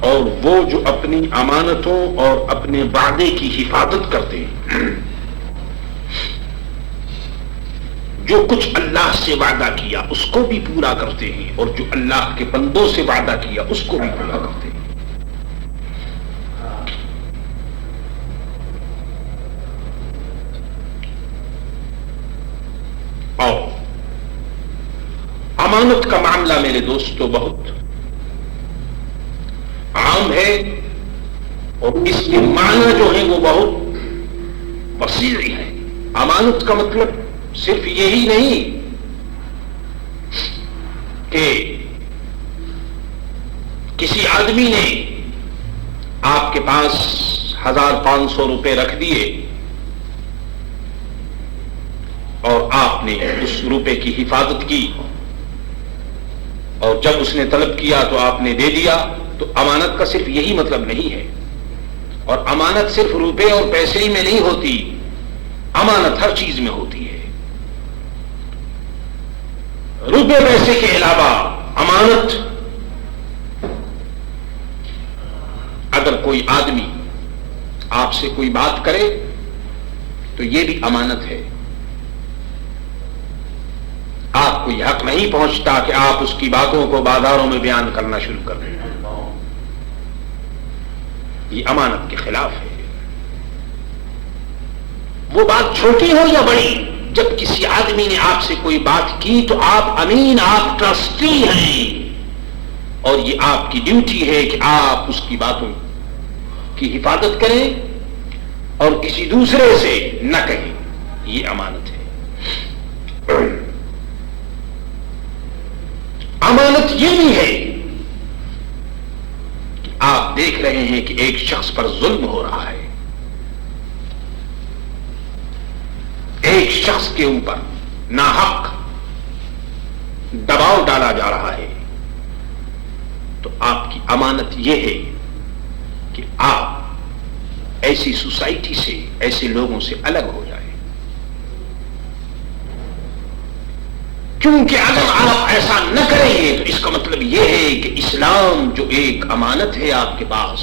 اور وہ جو اپنی امانتوں اور اپنے وعدے کی حفاظت کرتے ہیں، جو کچھ اللہ سے وعدہ کیا اس کو بھی پورا کرتے ہیں، اور جو اللہ کے بندوں سے وعدہ کیا اس کو بھی پورا کرتے ہیں۔ اور امانت کا معاملہ میرے دوستو بہت عام ہے، اور اس کے معنی جو ہیں وہ بہت وسیع ہے۔ امانت کا مطلب صرف یہی نہیں کہ کسی آدمی نے آپ کے پاس 1500 روپے رکھ دیے اور آپ نے اس روپے کی حفاظت کی، اور جب اس نے طلب کیا تو آپ نے دے دیا، تو امانت کا صرف یہی مطلب نہیں ہے۔ اور امانت صرف روپے اور پیسے ہی میں نہیں ہوتی، امانت ہر چیز میں ہوتی ہے۔ روپے پیسے کے علاوہ امانت، اگر کوئی آدمی آپ سے کوئی بات کرے تو یہ بھی امانت ہے۔ آپ کو یہ حق نہیں پہنچتا کہ آپ اس کی باتوں کو بازاروں میں بیان کرنا شروع کر دیں، یہ امانت کے خلاف ہے۔ وہ بات چھوٹی ہو یا بڑی، جب کسی آدمی نے آپ سے کوئی بات کی تو آپ امین، آپ ٹرسٹی ہیں، اور یہ آپ کی ڈیوٹی ہے کہ آپ اس کی باتوں کی حفاظت کریں اور کسی دوسرے سے نہ کہیں، یہ امانت ہے۔ امانت یہ بھی ہے کہ آپ دیکھ رہے ہیں کہ ایک شخص پر ظلم ہو رہا ہے، ایک شخص کے اوپر ناحق دباؤ ڈالا جا رہا ہے، تو آپ کی امانت یہ ہے کہ آپ ایسی سوسائٹی سے، ایسے لوگوں سے الگ ہو جائیں، کیونکہ اگر آپ ایسا نہ کریں گے تو اس کا مطلب یہ ہے کہ اسلام جو ایک امانت ہے آپ کے پاس،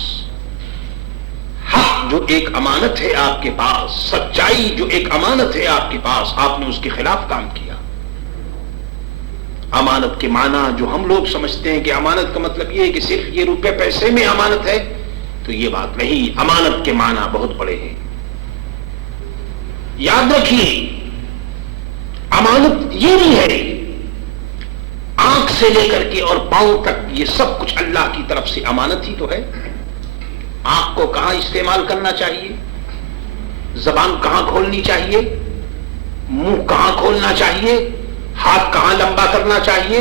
حق جو ایک امانت ہے آپ کے پاس، سچائی جو ایک امانت ہے آپ کے پاس، آپ نے اس کے خلاف کام کیا۔ امانت کے معنی جو ہم لوگ سمجھتے ہیں کہ امانت کا مطلب یہ ہے کہ صرف یہ روپے پیسے میں امانت ہے، تو یہ بات نہیں، امانت کے معنی بہت بڑے ہیں۔ یاد رکھیے، امانت یہ بھی ہے، آنکھ سے لے کر کے اور پاؤں تک یہ سب کچھ اللہ کی طرف سے امانت ہی تو ہے۔ آنکھ کو کہاں استعمال کرنا چاہیے، زبان کہاں کھولنی چاہیے، منہ کہاں کھولنا چاہیے، ہاتھ کہاں لمبا کرنا چاہیے،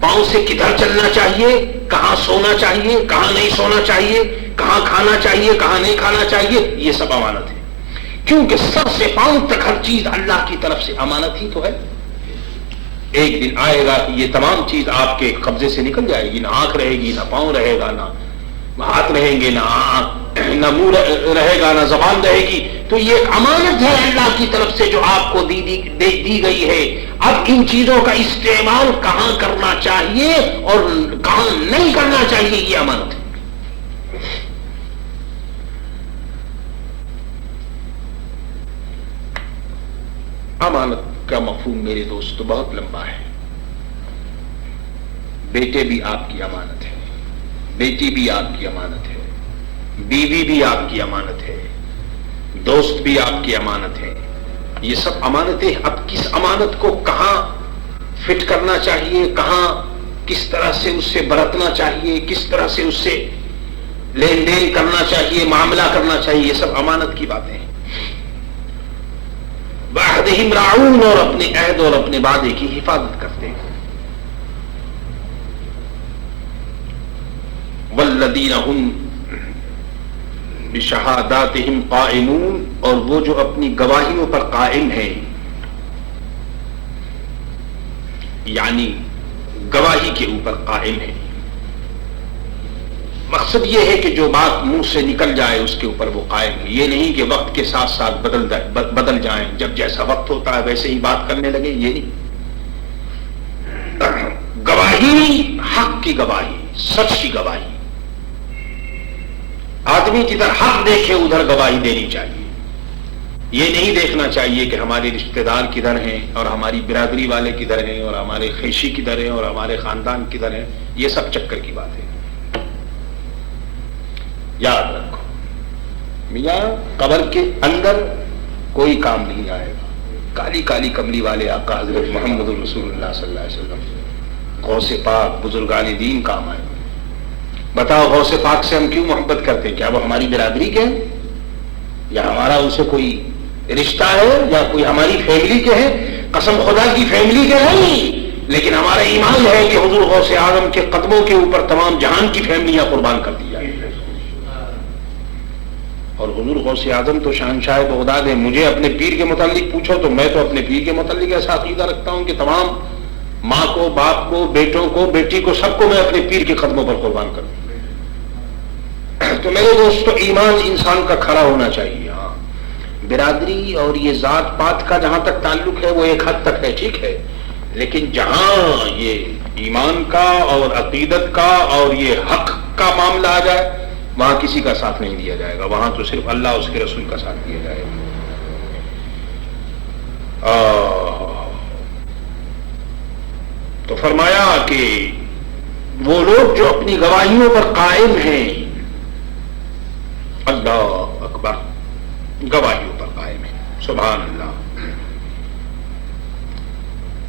پاؤں سے کدھر چلنا چاہیے، کہاں سونا چاہیے، کہاں نہیں سونا چاہیے، کہاں کھانا چاہیے، کہاں نہیں کھانا چاہیے، یہ سب امانت ہے۔ کیونکہ سر سے پاؤں تک ہر چیز اللہ کی طرف سے امانت ہی تو ہے۔ ایک دن آئے گا کہ یہ تمام چیز آپ کے قبضے سے نکل جائے گی، نہ آنکھ رہے گی، نہ پاؤں رہے گا، نہ ہاتھ رہیں گے، نہ منہ رہے گا، نہ زبان رہے گی۔ تو یہ ایک امانت ہے اللہ کی طرف سے جو آپ کو دی گئی ہے۔ اب ان چیزوں کا استعمال کہاں کرنا چاہیے اور کہاں نہیں کرنا چاہیے، یہ امانت ہے۔ امانت کا مفہوم میرے دوست بہت لمبا ہے۔ بیٹے بھی آپ کی امانت ہے، بیٹی بھی آپ کی امانت ہے، بیوی بھی آپ کی امانت ہے، دوست بھی آپ کی امانت ہے، یہ سب امانتیں۔ اب کس امانت کو کہاں فٹ کرنا چاہیے، کہاں کس طرح سے اس سے برتنا چاہیے، کس طرح سے اس سے لین دین کرنا چاہیے، معاملہ کرنا چاہیے، یہ سب امانت کی باتیں ہیں۔ وعدہم راعون، اور اپنے عہد اور اپنے وعدے کی حفاظت کرتے ہیں۔ والذین هم بشہاداتہم قائمون، اور وہ جو اپنی گواہیوں پر قائم ہیں، یعنی گواہی کے اوپر قائم ہیں۔ مقصد یہ ہے کہ جو بات منہ سے نکل جائے اس کے اوپر وہ قائم ہے، یہ نہیں کہ وقت کے ساتھ ساتھ بدل جائیں، جب جیسا وقت ہوتا ہے ویسے ہی بات کرنے لگے، یہ نہیں۔ گواہی حق کی گواہی، سچ کی گواہی. آدمی جدھر حق دیکھے ادھر گواہی دینی چاہیے. یہ نہیں دیکھنا چاہیے کہ ہمارے رشتہ دار کدھر ہیں اور ہماری برادری والے کدھر ہیں اور ہمارے خیشی کدھر ہیں اور ہمارے خاندان کدھر ہیں. یہ سب چکر کی بات ہے. یاد رکھو میاں قبر کے اندر کوئی کام نہیں آئے گا. کالی کالی کملی والے آقا حضرت محمد رسول اللہ صلی اللہ علیہ وسلم غوث پاک بزرگان دین کام آئے. بتاؤ غوث پاک سے ہم کیوں محبت کرتے ہیں؟ کیا وہ ہماری برادری کے ہیں یا ہمارا ان سے کوئی رشتہ ہے یا کوئی ہماری فیملی کے ہیں؟ قسم خدا کی فیملی کے نہیں، لیکن ہمارا ایمان ہے کہ حضور غوث اعظم کے قدموں کے اوپر تمام جہان کی فیملیاں قربان کر دی جائیں. اور حضور غوث اعظم تو شہنشاہ بغداد ہے. مجھے اپنے پیر کے متعلق پوچھو تو میں تو اپنے پیر کے متعلق ایسا عقیدہ رکھتا ہوں کہ تمام ماں کو، باپ کو، بیٹوں کو، بیٹی کو، سب کو میں اپنے پیر کے قدموں پر قربان کروں. تو میرے دوستو ایمان انسان کا کھڑا ہونا چاہیے. ہاں برادری اور یہ ذات پات کا جہاں تک تعلق ہے وہ ایک حد تک ہے، ٹھیک ہے، لیکن جہاں یہ ایمان کا اور عقیدت کا اور یہ حق کا معاملہ آ جائے وہاں کسی کا ساتھ نہیں دیا جائے گا. وہاں تو صرف اللہ اس کے رسول کا ساتھ دیا جائے گا. تو فرمایا کہ وہ لوگ جو اپنی گواہیوں پر قائم ہیں، اللہ اکبر، گواہیوں پر قائم ہیں. سبحان اللہ.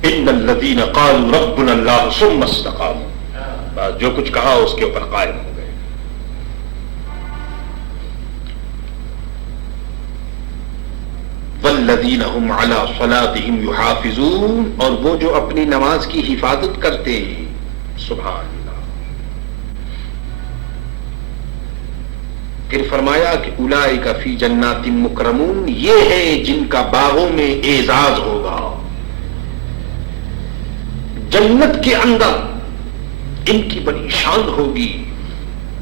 ان الذین قالوا ربنا اللہ ثم استقاموا، جو کچھ کہا اس کے اوپر قائم ہو گئے. والذین هم علی صلاتهم یحافظون، اور وہ جو اپنی نماز کی حفاظت کرتے ہیں. سبحان اللہ. پھر فرمایا کہ اولئک فی جنات مکرمون، یہ ہے جن کا باغوں میں اعزاز ہوگا. جنت کے اندر ان کی بڑی شان ہوگی،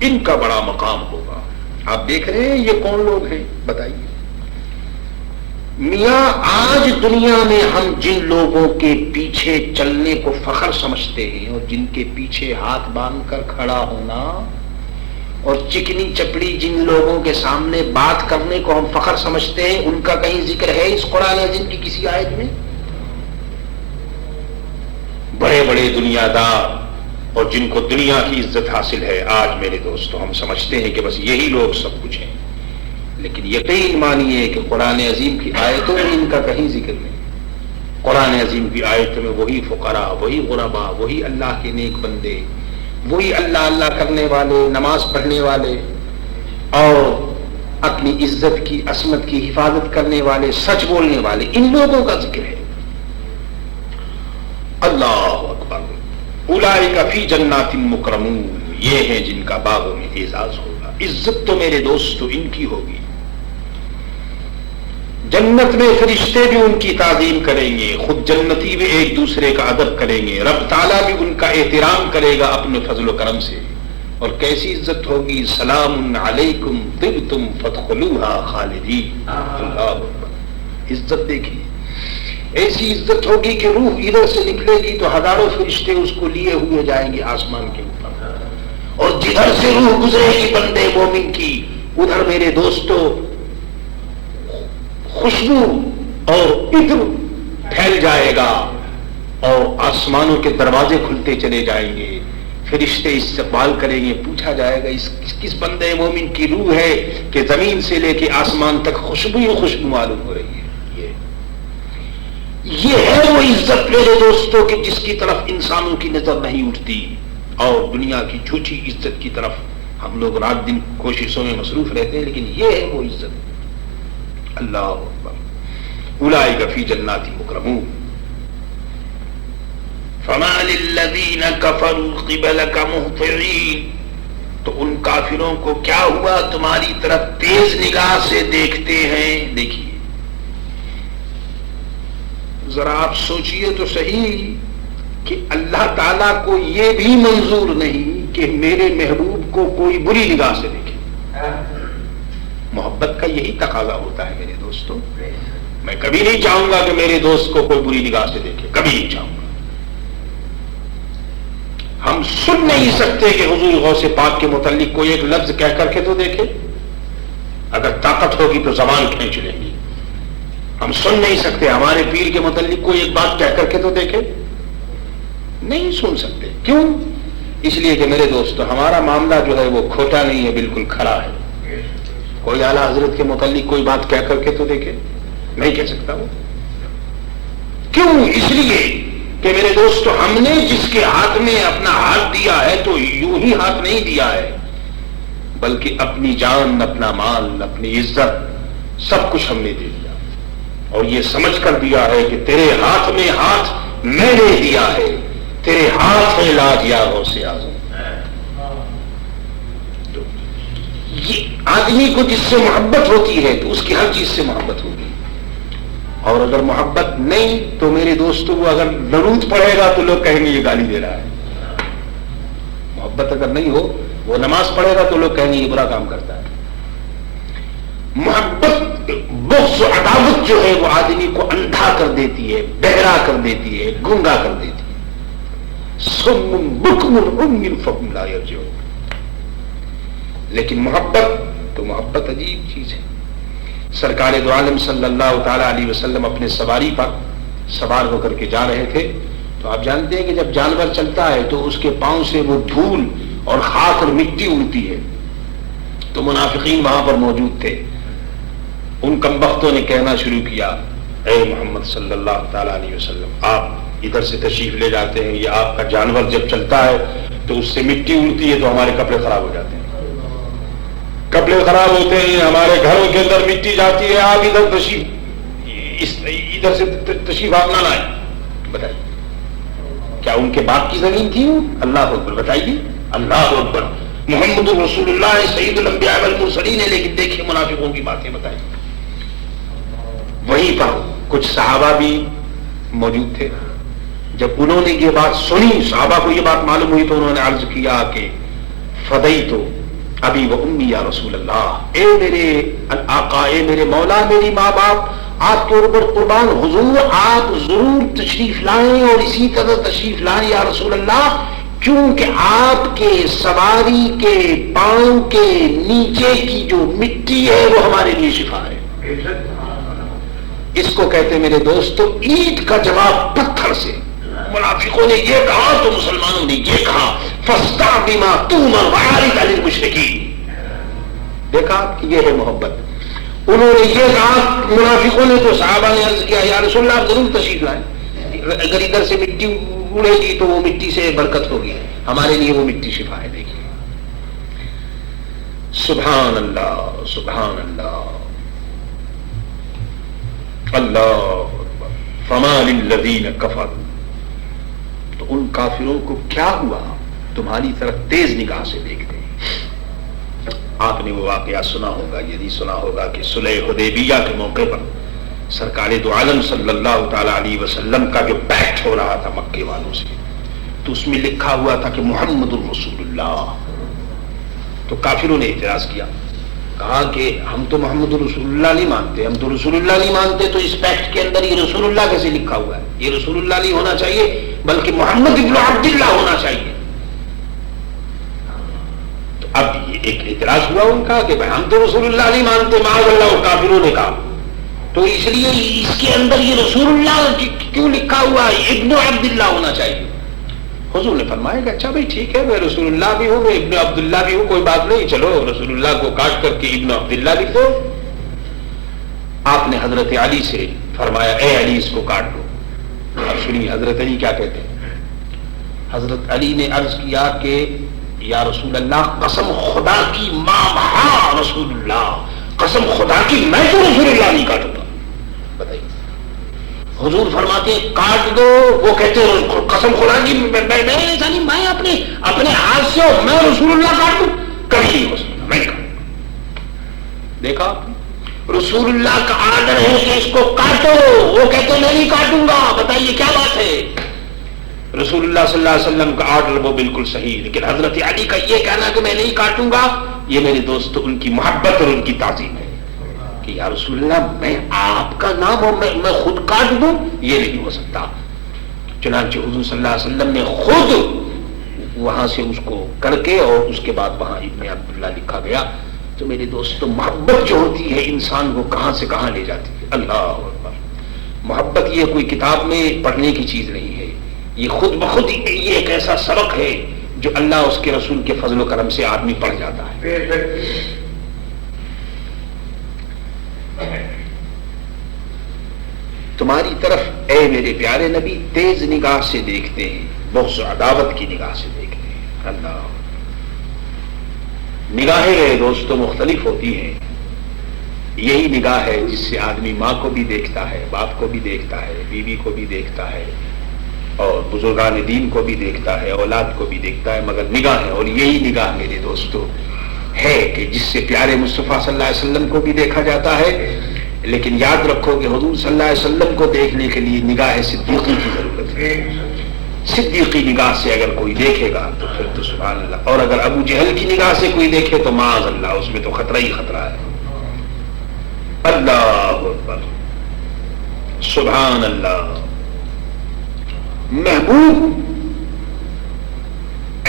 ان کا بڑا مقام ہوگا. آپ دیکھ رہے ہیں یہ کون لوگ ہیں بتائیے. میاں آج دنیا میں ہم جن لوگوں کے پیچھے چلنے کو فخر سمجھتے ہیں اور جن کے پیچھے ہاتھ باندھ کر کھڑا ہونا اور چکنی چپڑی جن لوگوں کے سامنے بات کرنے کو ہم فخر سمجھتے ہیں، ان کا کہیں ذکر ہے اس قرآن عظیم کی کسی آیت میں؟ بڑے بڑے دنیا دار اور جن کو دنیا کی عزت حاصل ہے، آج میرے دوستو ہم سمجھتے ہیں کہ بس یہی لوگ سب کچھ ہیں، لیکن یقین مانیے کہ قرآن عظیم کی آیتوں میں ان کا کہیں ذکر نہیں. قرآن عظیم کی آیتوں میں وہی فقراء، وہی غرباء، وہی اللہ کے نیک بندے، وہی اللہ اللہ کرنے والے، نماز پڑھنے والے اور اپنی عزت کی عصمت کی حفاظت کرنے والے، سچ بولنے والے، ان لوگوں کا ذکر ہے. اللہ اکبر. اولئک فی جنات مکرمون، یہ ہیں جن کا باغوں میں اعزاز ہوگا. عزت تو میرے دوستو ان کی ہوگی. جنت میں فرشتے بھی ان کی تعظیم کریں گے، خود جنتی بھی ایک دوسرے کا ادب کریں گے، رب تعالیٰ بھی ان کا احترام کرے گا اپنے فضل و کرم سے. اور کیسی عزت ہوگی، سلام علیکم طبتم فادخلوها خالدین. اللہ اکبر. عزت دیکھیے، ایسی عزت ہوگی کہ روح ادھر سے نکلے گی تو ہزاروں فرشتے اس کو لیے ہوئے جائیں گے آسمان کے اوپر، اور جدھر سے روح گزرے گی بندے مومن کی ادھر میرے دوستو خوشبو اور عطر پھیل جائے گا اور آسمانوں کے دروازے کھلتے چلے جائیں گے. فرشتے استقبال کریں گے، پوچھا جائے گا اس کس بندے مومن کی روح ہے کہ زمین سے لے کے آسمان تک خوشبو ہی خوشبو معلوم ہو رہی ہے. یہ ہے وہ عزت میرے دوستوں کہ جس کی طرف انسانوں کی نظر نہیں اٹھتی، اور دنیا کی جھوٹی عزت کی طرف ہم لوگ رات دن کوششوں میں مصروف رہتے ہیں، لیکن یہ ہے وہ عزت. اللہ اکبر. اولئک فی جنات مکرمون. فما للذین کفروا قبلک مہطعین، تو ان کافروں کو کیا ہوا، تمہاری طرف تیز نگاہ سے دیکھتے ہیں. دیکھیے ذرا آپ سوچئے تو صحیح کہ اللہ تعالیٰ کو یہ بھی منظور نہیں کہ میرے محبوب کو کوئی بری نگاہ سے دیکھے. محبت کا یہی تقاضا ہوتا ہے میرے دوستوں. میں کبھی نہیں چاہوں گا کہ میرے دوست کو کوئی بری نگاہ سے دیکھے، کبھی نہیں چاہوں گا. ہم سن نہیں سکتے کہ حضور غوث پاک کے متعلق کوئی ایک لفظ کہہ کر کے تو دیکھے، اگر طاقت ہوگی تو زبان کھینچ لیں گی. ہم سن نہیں سکتے ہمارے پیر کے متعلق کوئی ایک بات کہہ کر کے تو دیکھے، نہیں سن سکتے. کیوں؟ اس لیے کہ میرے دوستو ہمارا معاملہ جو ہے وہ کھوٹا نہیں ہے، بالکل کھڑا ہے. کوئی اعلیٰ حضرت کے متعلق کوئی بات کہہ کر کے تو دیکھے، نہیں کہہ سکتا وہ. کیوں؟ اس لیے کہ میرے دوستو ہم نے جس کے ہاتھ میں اپنا ہاتھ دیا ہے تو یوں ہی ہاتھ نہیں دیا ہے، بلکہ اپنی جان، اپنا مال، اپنی عزت سب کچھ ہم نے دے دیا، اور یہ سمجھ کر دیا ہے کہ تیرے ہاتھ میں ہاتھ میں نے دیا ہے، تیرے ہاتھ میں لاج یا غوث اعظم. یہ آدمی کو جس سے محبت ہوتی ہے تو اس کی ہر چیز سے محبت ہوگی، اور اگر محبت نہیں تو میرے دوستوں کو اگر درود پڑھے گا تو لوگ کہیں گے یہ گالی دے رہا ہے. محبت اگر نہیں ہو، وہ نماز پڑھے گا تو لوگ کہیں گے یہ برا کام کرتا ہے. محبت، بغض و عداوت جو ہے وہ آدمی کو اندھا کر دیتی ہے، بہرا کر دیتی ہے، گنگا کر دیتی ہے. صم بکم عمی فہم لا یرجعون. لیکن محبت تو محبت عجیب چیز ہے. سرکار دو عالم صلی اللہ تعالی علیہ وسلم اپنے سواری پر سوار ہو کر کے جا رہے تھے تو آپ جانتے ہیں کہ جب جانور چلتا ہے تو اس کے پاؤں سے وہ دھول اور خاک اور مٹی اڑتی ہے. تو منافقین وہاں پر موجود تھے. ان کمبختوں نے کہنا شروع کیا، اے محمد صلی اللہ تعالی علیہ وسلم، آپ ادھر سے تشریف لے جاتے ہیں، یہ آپ کا جانور جب چلتا ہے تو اس سے مٹی اڑتی ہے تو ہمارے کپڑے خراب ہو جاتے ہیں، کپڑے خراب ہوتے ہیں، ہمارے گھروں کے اندر مٹی جاتی ہے، آپ ادھر ادھر سے تشریف آپ نہ لائیں. بتائیے کیا ان کے باپ کی زمین تھی؟ اللہ اکبر. بتائیے، اللہ اکبر. محمد رسول اللہ سید الانبیاء والمرسلین ہے، لیکن دیکھیں منافقوں کی باتیں. بتائیے. وہیں پر کچھ صحابہ بھی موجود تھے. جب انہوں نے یہ بات سنی، صحابہ کو یہ بات معلوم ہوئی تو انہوں نے عرض کیا کہ فدیت ابی و امی یا رسول اللہ، اے میرے آقا، اے میرے مولا، میری ماں باپ آپ کے اوپر قربان. حضور آپ ضرور تشریف لائیں اور اسی طرح تشریف لائیں یا رسول اللہ، کیونکہ آپ کے سواری کے پاؤں کے نیچے کی جو مٹی ہے وہ ہمارے لیے شفا ہے. اس کو کہتے میرے دوستو اینٹ کا جواب پتھر سے. منافقوں نے یہ کہا تو مسلمانوں نے یہ کہا، فاصدع بما تؤمر واعرض عن المشرکین. دیکھا کہ یہ ہے محبت. انہوں نے یہ کہا، منافقوں نے تو صحابہ نے عرض کیا یا رسول اللہ آپ ضرور تشریف لائیں، اگر ادھر سے مٹی اڑے گی تو وہ مٹی سے برکت ہوگی، ہمارے لیے وہ مٹی شفا ہے. دیکھیے سبحان اللہ، سبحان اللہ، اللہ. فما للذین کفروا، تو ان کافروں کو کیا ہوا؟ تمہاری طرف تیز نگاہ سے دیکھتے ہیں. آپ نے وہ واقعہ سنا ہوگا، یہ نہیں سنا ہوگا کہ صلح حدیبیہ کے موقع پر سرکار دو عالم صلی اللہ تعالی علیہ وسلم کا جو پیکٹ ہو رہا تھا مکے والوں سے، تو اس میں لکھا ہوا تھا کہ محمد الرسول اللہ. تو کافروں نے اعتراض کیا، کہا کہ ہم تو محمد رسول اللہ نہیں مانتے، ہم تو رسول اللہ نہیں مانتے، تو اس پیکٹ کے اندر یہ رسول اللہ کیسے لکھا ہوا ہے؟ یہ رسول اللہ نہیں ہونا چاہیے بلکہ محمد ابن عبداللہ ہونا چاہیے. تو اب یہ ایک اعتراض ہوا ان کا کہ ہم تو رسول اللہ نہیں مانتے، معاذ اللہ. کافروں نے کہا تو اس لیے اس کے اندر یہ رسول اللہ کیوں لکھا ہوا ہے؟ ابن عبداللہ ہونا چاہیے. حضور نے فرمایا کہ اچھا بھائی ٹھیک ہے، میں رسول اللہ بھی ہوں، میں ابن عبداللہ بھی ہوں، کوئی بات نہیں، چلو رسول اللہ کو کاٹ کر کے ابن عبداللہ لکھ دو. آپ نے حضرت علی سے فرمایا اے علی اس کو کاٹ دو. اب سنیے حضرت علی کیا کہتے ہیں. حضرت علی نے عرض کیا کہ یا رسول اللہ، قسم خدا کی ما محا رسول اللہ، قسم خدا کی میں تو رسول اللہ نہیں کاٹوں گا. بتائیے. حضور فرماتے ہیں کاٹ دو، وہ کہتے ہیں قسم خدا کی میں اپنے ہاتھ سے میں رسول اللہ کاٹ دوں، کبھی نہیں ہو سکتا، میں کاٹوں. دیکھا رسول اللہ کا آرڈر ہے کہ اس کو کاٹو، وہ کہتے میں نہیں کاٹوں گا. بتائیے کیا بات ہے. رسول اللہ صلی اللہ علیہ وسلم کا آرڈر وہ بالکل صحیح، لیکن حضرت علی کا یہ کہنا کہ میں نہیں کاٹوں گا، یہ میرے دوستو ان کی محبت اور ان کی تعظیم ہے کہ یا رسول اللہ میں آپ کا نام اور میں خود کاٹ دوں، یہ نہیں ہو سکتا. چنانچہ حضور صلی اللہ علیہ وسلم نے خود وہاں سے اس کو کر کے اور اس کے بعد وہاں ابن عبداللہ لکھا گیا. تو میرے دوستو محبت جو ہوتی ہے انسان کو کہاں سے کہاں لے جاتی ہے. اللہ اکبر. محبت یہ کوئی کتاب میں پڑھنے کی چیز نہیں ہے, یہ خود بخود یہ ایک ایسا سبق ہے جو اللہ اس کے رسول کے فضل و کرم سے آدمی پڑھ جاتا ہے. تمہاری طرف اے میرے پیارے نبی تیز نگاہ سے دیکھتے ہیں, بغض و عداوت کی نگاہ سے دیکھتے ہیں. اللہ. نگاہیں میرے دوستوں مختلف ہوتی ہیں. یہی نگاہ ہے جس سے آدمی ماں کو بھی دیکھتا ہے, باپ کو بھی دیکھتا ہے, بیوی کو بھی دیکھتا ہے, اور بزرگان دین کو بھی دیکھتا ہے, اولاد کو بھی دیکھتا ہے. مگر نگاہ ہے, اور یہی نگاہ میرے دوستو ہے کہ جس سے پیارے مصطفیٰ صلی اللہ علیہ وسلم کو بھی دیکھا جاتا ہے. لیکن یاد رکھو کہ حضور صلی اللہ علیہ وسلم کو دیکھنے کے لیے نگاہ صدیقی کی ضرورت ہے. صدیقی نگاہ سے اگر کوئی دیکھے گا تو پھر تو سبحان اللہ. اور اگر ابو جہل کی نگاہ سے کوئی دیکھے تو معاذ اللہ, اس میں تو خطرہ ہی خطرہ ہے. اللہ اکبر. سبحان اللہ. محبوب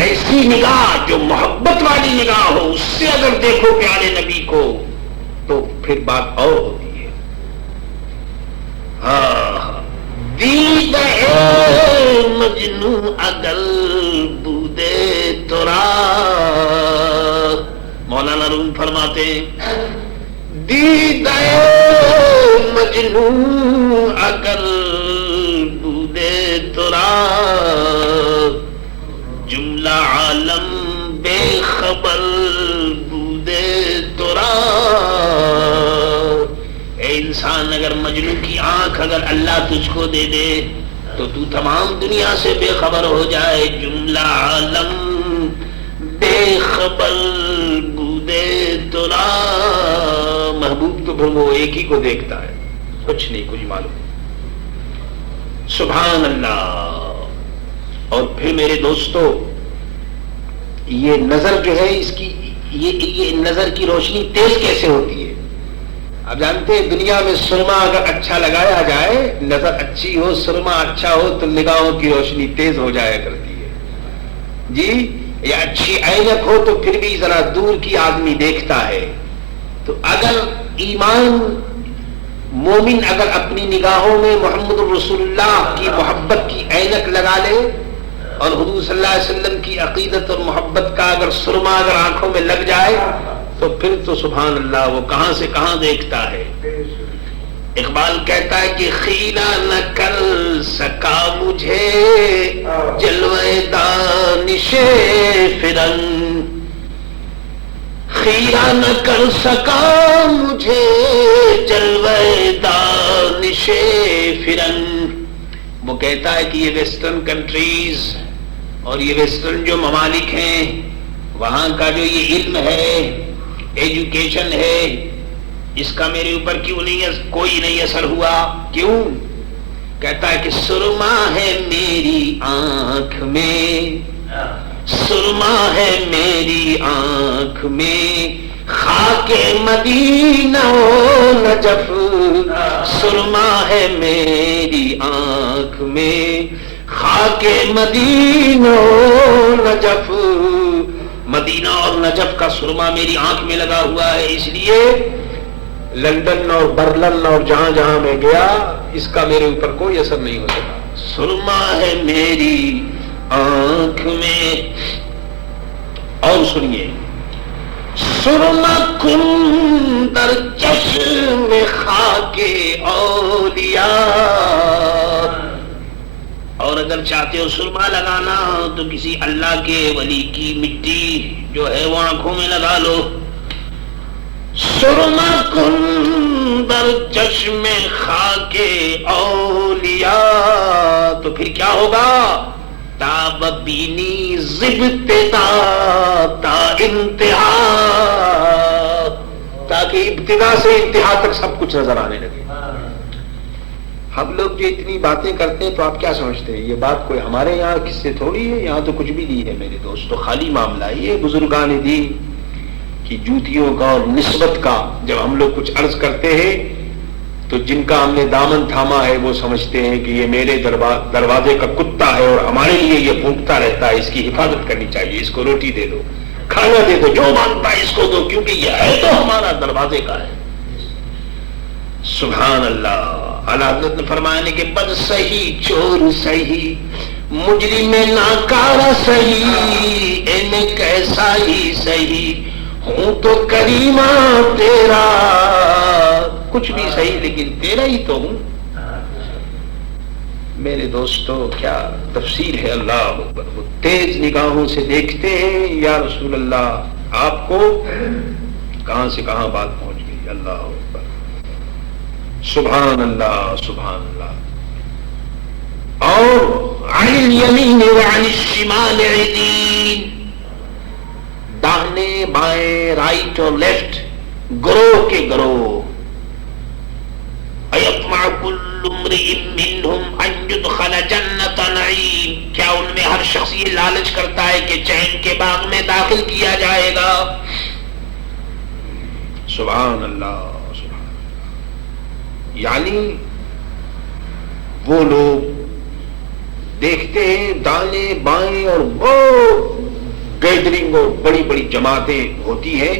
ایسی نگاہ جو محبت والی نگاہ ہو, اس سے اگر دیکھو پیارے نبی کو تو پھر بات اور ہوتی ہے. ہاں دید اے مجنو اگر بودے تورا, مولانا روم فرماتے دید اے مجنو اگر بودے تورا, جملہ عالم بے خبر بودے تورا. اے انسان اگر مجنو کی آنکھ اگر اللہ تجھ کو دے دے تو تو تمام دنیا سے بے خبر ہو جائے. جملہ عالم بے خبر بودے تورا. محبوب تو پھر وہ ایک ہی کو دیکھتا ہے, کچھ نہیں کچھ معلوم. سبحان اللہ. اور پھر میرے دوستو یہ نظر جو ہے اس کی یہ نظر کی روشنی تیز کیسے ہوتی ہے. آپ جانتے ہیں دنیا میں سرما اگر اچھا لگایا جائے, نظر اچھی ہو, سرما اچھا ہو تو نگاہوں کی روشنی تیز ہو جایا کرتی ہے جی. یا اچھی عینک ہو تو پھر بھی ذرا دور کی آدمی دیکھتا ہے. تو اگر ایمان مومن اگر اپنی نگاہوں میں محمد رسول اللہ کی محبت کی عینک لگا لے اور حضور صلی اللہ علیہ وسلم کی عقیدت اور محبت کا اگر سرما اگر آنکھوں میں لگ جائے تو پھر تو سبحان اللہ وہ کہاں سے کہاں دیکھتا ہے. اقبال کہتا ہے کہ خیرہ نہ کر سکا مجھے جلوے دانش فرن, خیرہ نہ کر سکا مجھے جلوے دانش فرن. وہ کہتا ہے کہ یہ ویسٹرن کنٹریز اور یہ ویسٹرن جو ممالک ہیں وہاں کا جو یہ علم ہے, ایجوکیشن ہے, اس کا میرے اوپر کیوں نہیں کوئی نہیں اثر ہوا. کیوں؟ کہتا ہے کہ سرما ہے میری آنکھ میں, سرما ہے میری آنکھ میں, خاک مدینہ و نجف, سرما ہے میری آنکھ میں, خاک مدینہ و نجف. مدینہ اور نجف کا سرما میری آنکھ میں لگا ہوا ہے, اس لیے لندن اور برلن اور جہاں جہاں میں گیا اس کا میرے اوپر کوئی اثر نہیں ہو سکا. سرما ہے میری آنکھ میں. اور سنیے, سرما کن در چشم خاک اولیاء. اور اگر چاہتے ہو سرما لگانا تو کسی اللہ کے ولی کی مٹی جو ہے وہ آنکھوں میں لگا لو. سرما کن در چشم خاک اولیاء. تو پھر کیا ہوگا؟ تاب بینی زبتدا تا انتہا, تاکہ ابتدا سے انتہا تک سب کچھ نظر آنے لگے. ہم لوگ جو اتنی باتیں کرتے ہیں تو آپ کیا سمجھتے ہیں یہ بات کوئی ہمارے یہاں کس سے تھوڑی ہے؟ یہاں تو کچھ بھی نہیں ہے میرے دوستو, خالی معاملہ ہے یہ بزرگان دین کی جوتیوں کا اور نسبت کا. جب ہم لوگ کچھ عرض کرتے ہیں تو جن کا ہم نے دامن تھاما ہے وہ سمجھتے ہیں کہ یہ میرے دروازے کا کتا ہے اور ہمارے لیے یہ بھونکتا رہتا ہے، اس کی حفاظت کرنی چاہیے، اس کو روٹی دے دو، کھانا دے دو، جو مانگتا ہے اس کو دو، کیونکہ یہ ہے تو ہمارا دروازے کا ہے۔ سبحان اللہ۔ اعلیٰ حضرت نے فرمایا کہ بد سہی چور سہی مجرم ناکارہ سہی میں کیسا ہی سہی ہوں تو کریمہ تیرا، کچھ بھی صحیح لیکن تیرا ہی تو ہوں۔ میرے دوستو کیا تفسیر ہے، اللہ اکبر۔ وہ تیز نگاہوں سے دیکھتے ہیں یا رسول اللہ آپ کو کہاں سے کہاں بات پہنچ گئی، اللہ اکبر، سبحان اللہ سبحان اللہ۔ اور عن الیمین وعن الشمال عدین، داہنے بائیں، رائٹ اور لیفٹ، گروہ کے گروہ۔ ایطمع کل امرئ منہم ان یدخل جنت نعیم، کیا ان میں ہر شخص یہ لالچ کرتا ہے کہ چین کے باغ میں داخل کیا جائے گا؟ سبحان اللہ سبحان اللہ۔ یعنی وہ لوگ دیکھتے ہیں دانے بائیں اور وہ گیدرنگ اور بڑی بڑی جماعتیں ہوتی ہیں،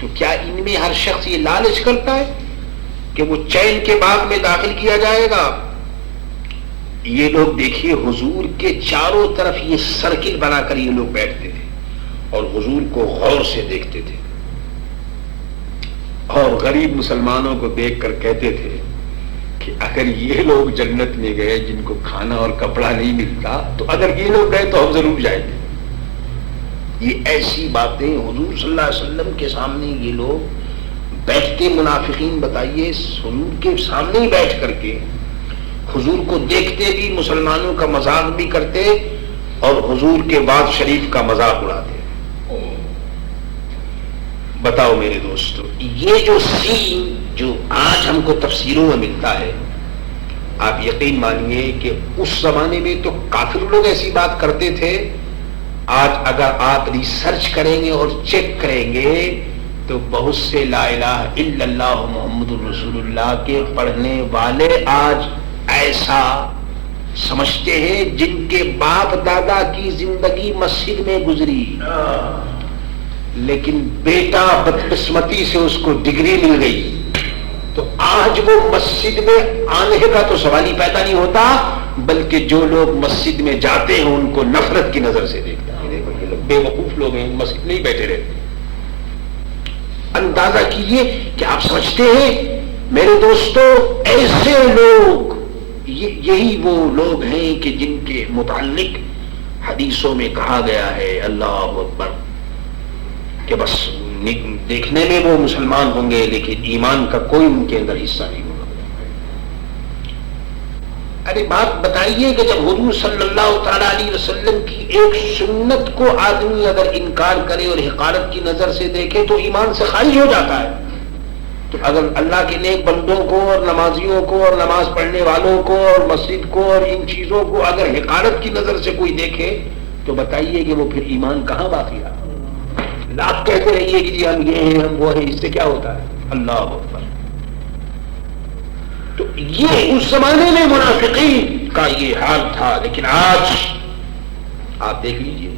تو کیا ان میں ہر شخص یہ لالچ کرتا ہے کہ وہ چین کے باغ میں داخل کیا جائے گا؟ یہ لوگ دیکھیے حضور کے چاروں طرف یہ سرکل بنا کر یہ لوگ بیٹھتے تھے اور حضور کو غور سے دیکھتے تھے، اور غریب مسلمانوں کو دیکھ کر کہتے تھے کہ اگر یہ لوگ جنت میں گئے جن کو کھانا اور کپڑا نہیں ملتا، تو اگر یہ لوگ گئے تو ہم ضرور جائیں گے۔ یہ ایسی باتیں حضور صلی اللہ علیہ وسلم کے سامنے یہ لوگ بیٹھتے، منافقین بتائیے حضور کے سامنے ہی بیٹھ کر کے حضور کو دیکھتے بھی، مسلمانوں کا مذاق بھی کرتے اور حضور کے بعد شریف کا مذاق اڑاتے۔ بتاؤ میرے دوستو، یہ جو سین جو آج ہم کو تفسیروں میں ملتا ہے، آپ یقین مانیے کہ اس زمانے میں تو کافر لوگ ایسی بات کرتے تھے۔ آج اگر آپ ریسرچ کریں گے اور چیک کریں گے تو بہت سے لا الہ الا اللہ محمد الرسول اللہ کے پڑھنے والے آج ایسا سمجھتے ہیں جن کے باپ دادا کی زندگی مسجد میں گزری، لیکن بیٹا بدقسمتی سے اس کو ڈگری مل گئی، تو آج وہ مسجد میں آنے کا تو سوال ہی پیدا نہیں ہوتا، بلکہ جو لوگ مسجد میں جاتے ہیں ان کو نفرت کی نظر سے دیکھتا ہے۔ دیکھو یہ لوگ بے وقوف لوگ ہیں، مسجد میں ہی بیٹھے رہتے ہیں۔ اندازہ کیجئے کہ آپ سمجھتے ہیں میرے دوستو ایسے لوگ، یہی وہ لوگ ہیں کہ جن کے متعلق حدیثوں میں کہا گیا ہے، اللہ اکبر، کہ بس دیکھنے میں وہ مسلمان ہوں گے لیکن ایمان کا کوئی ان کے اندر حصہ نہیں ہوگا۔ ارے بات بتائیے کہ جب حضور صلی اللہ تعالی علیہ وسلم کی ایک سنت کو آدمی اگر انکار کرے اور حقارت کی نظر سے دیکھے تو ایمان سے خارج ہو جاتا ہے، تو اگر اللہ کے نیک بندوں کو اور نمازیوں کو اور نماز پڑھنے والوں کو اور مسجد کو اور ان چیزوں کو اگر حقارت کی نظر سے کوئی دیکھے تو بتائیے کہ وہ پھر ایمان کہاں باقی رہا؟ لاکھ کہتے رہیے کہ جی ہم یہ ہیں ہم وہ ہیں، اس سے کیا ہوتا ہے؟ اللہ اکبر۔ تو یہ اس زمانے میں منافقین کا یہ حال تھا، لیکن آج آپ دیکھ لیجئے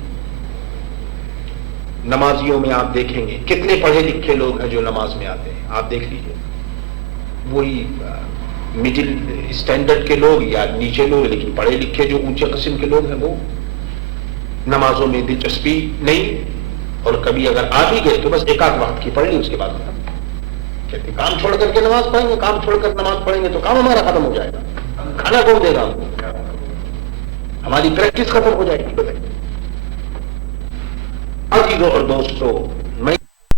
نمازیوں میں آپ دیکھیں گے کتنے پڑھے لکھے لوگ ہیں جو نماز میں آتے ہیں، آپ دیکھ لیجئے وہی مڈل اسٹینڈرڈ کے لوگ یا نیچے لوگ، لیکن پڑھے لکھے جو اونچے قسم کے لوگ ہیں وہ نمازوں میں دلچسپی نہیں، اور کبھی اگر آ بھی گئے تو بس ایک آدھ وقت کی پڑھ لی، اس کے بعد کہتے کام چھوڑ کر کے نماز پڑھیں گے، کام چھوڑ کر نماز پڑھیں گے تو کام ہمارا ختم ہو جائے گا، کھانا کون دے گا ہم کو، ہماری پریکٹس ختم ہو جائے گی۔ بتائیے عزیزوں اور دوستو، میں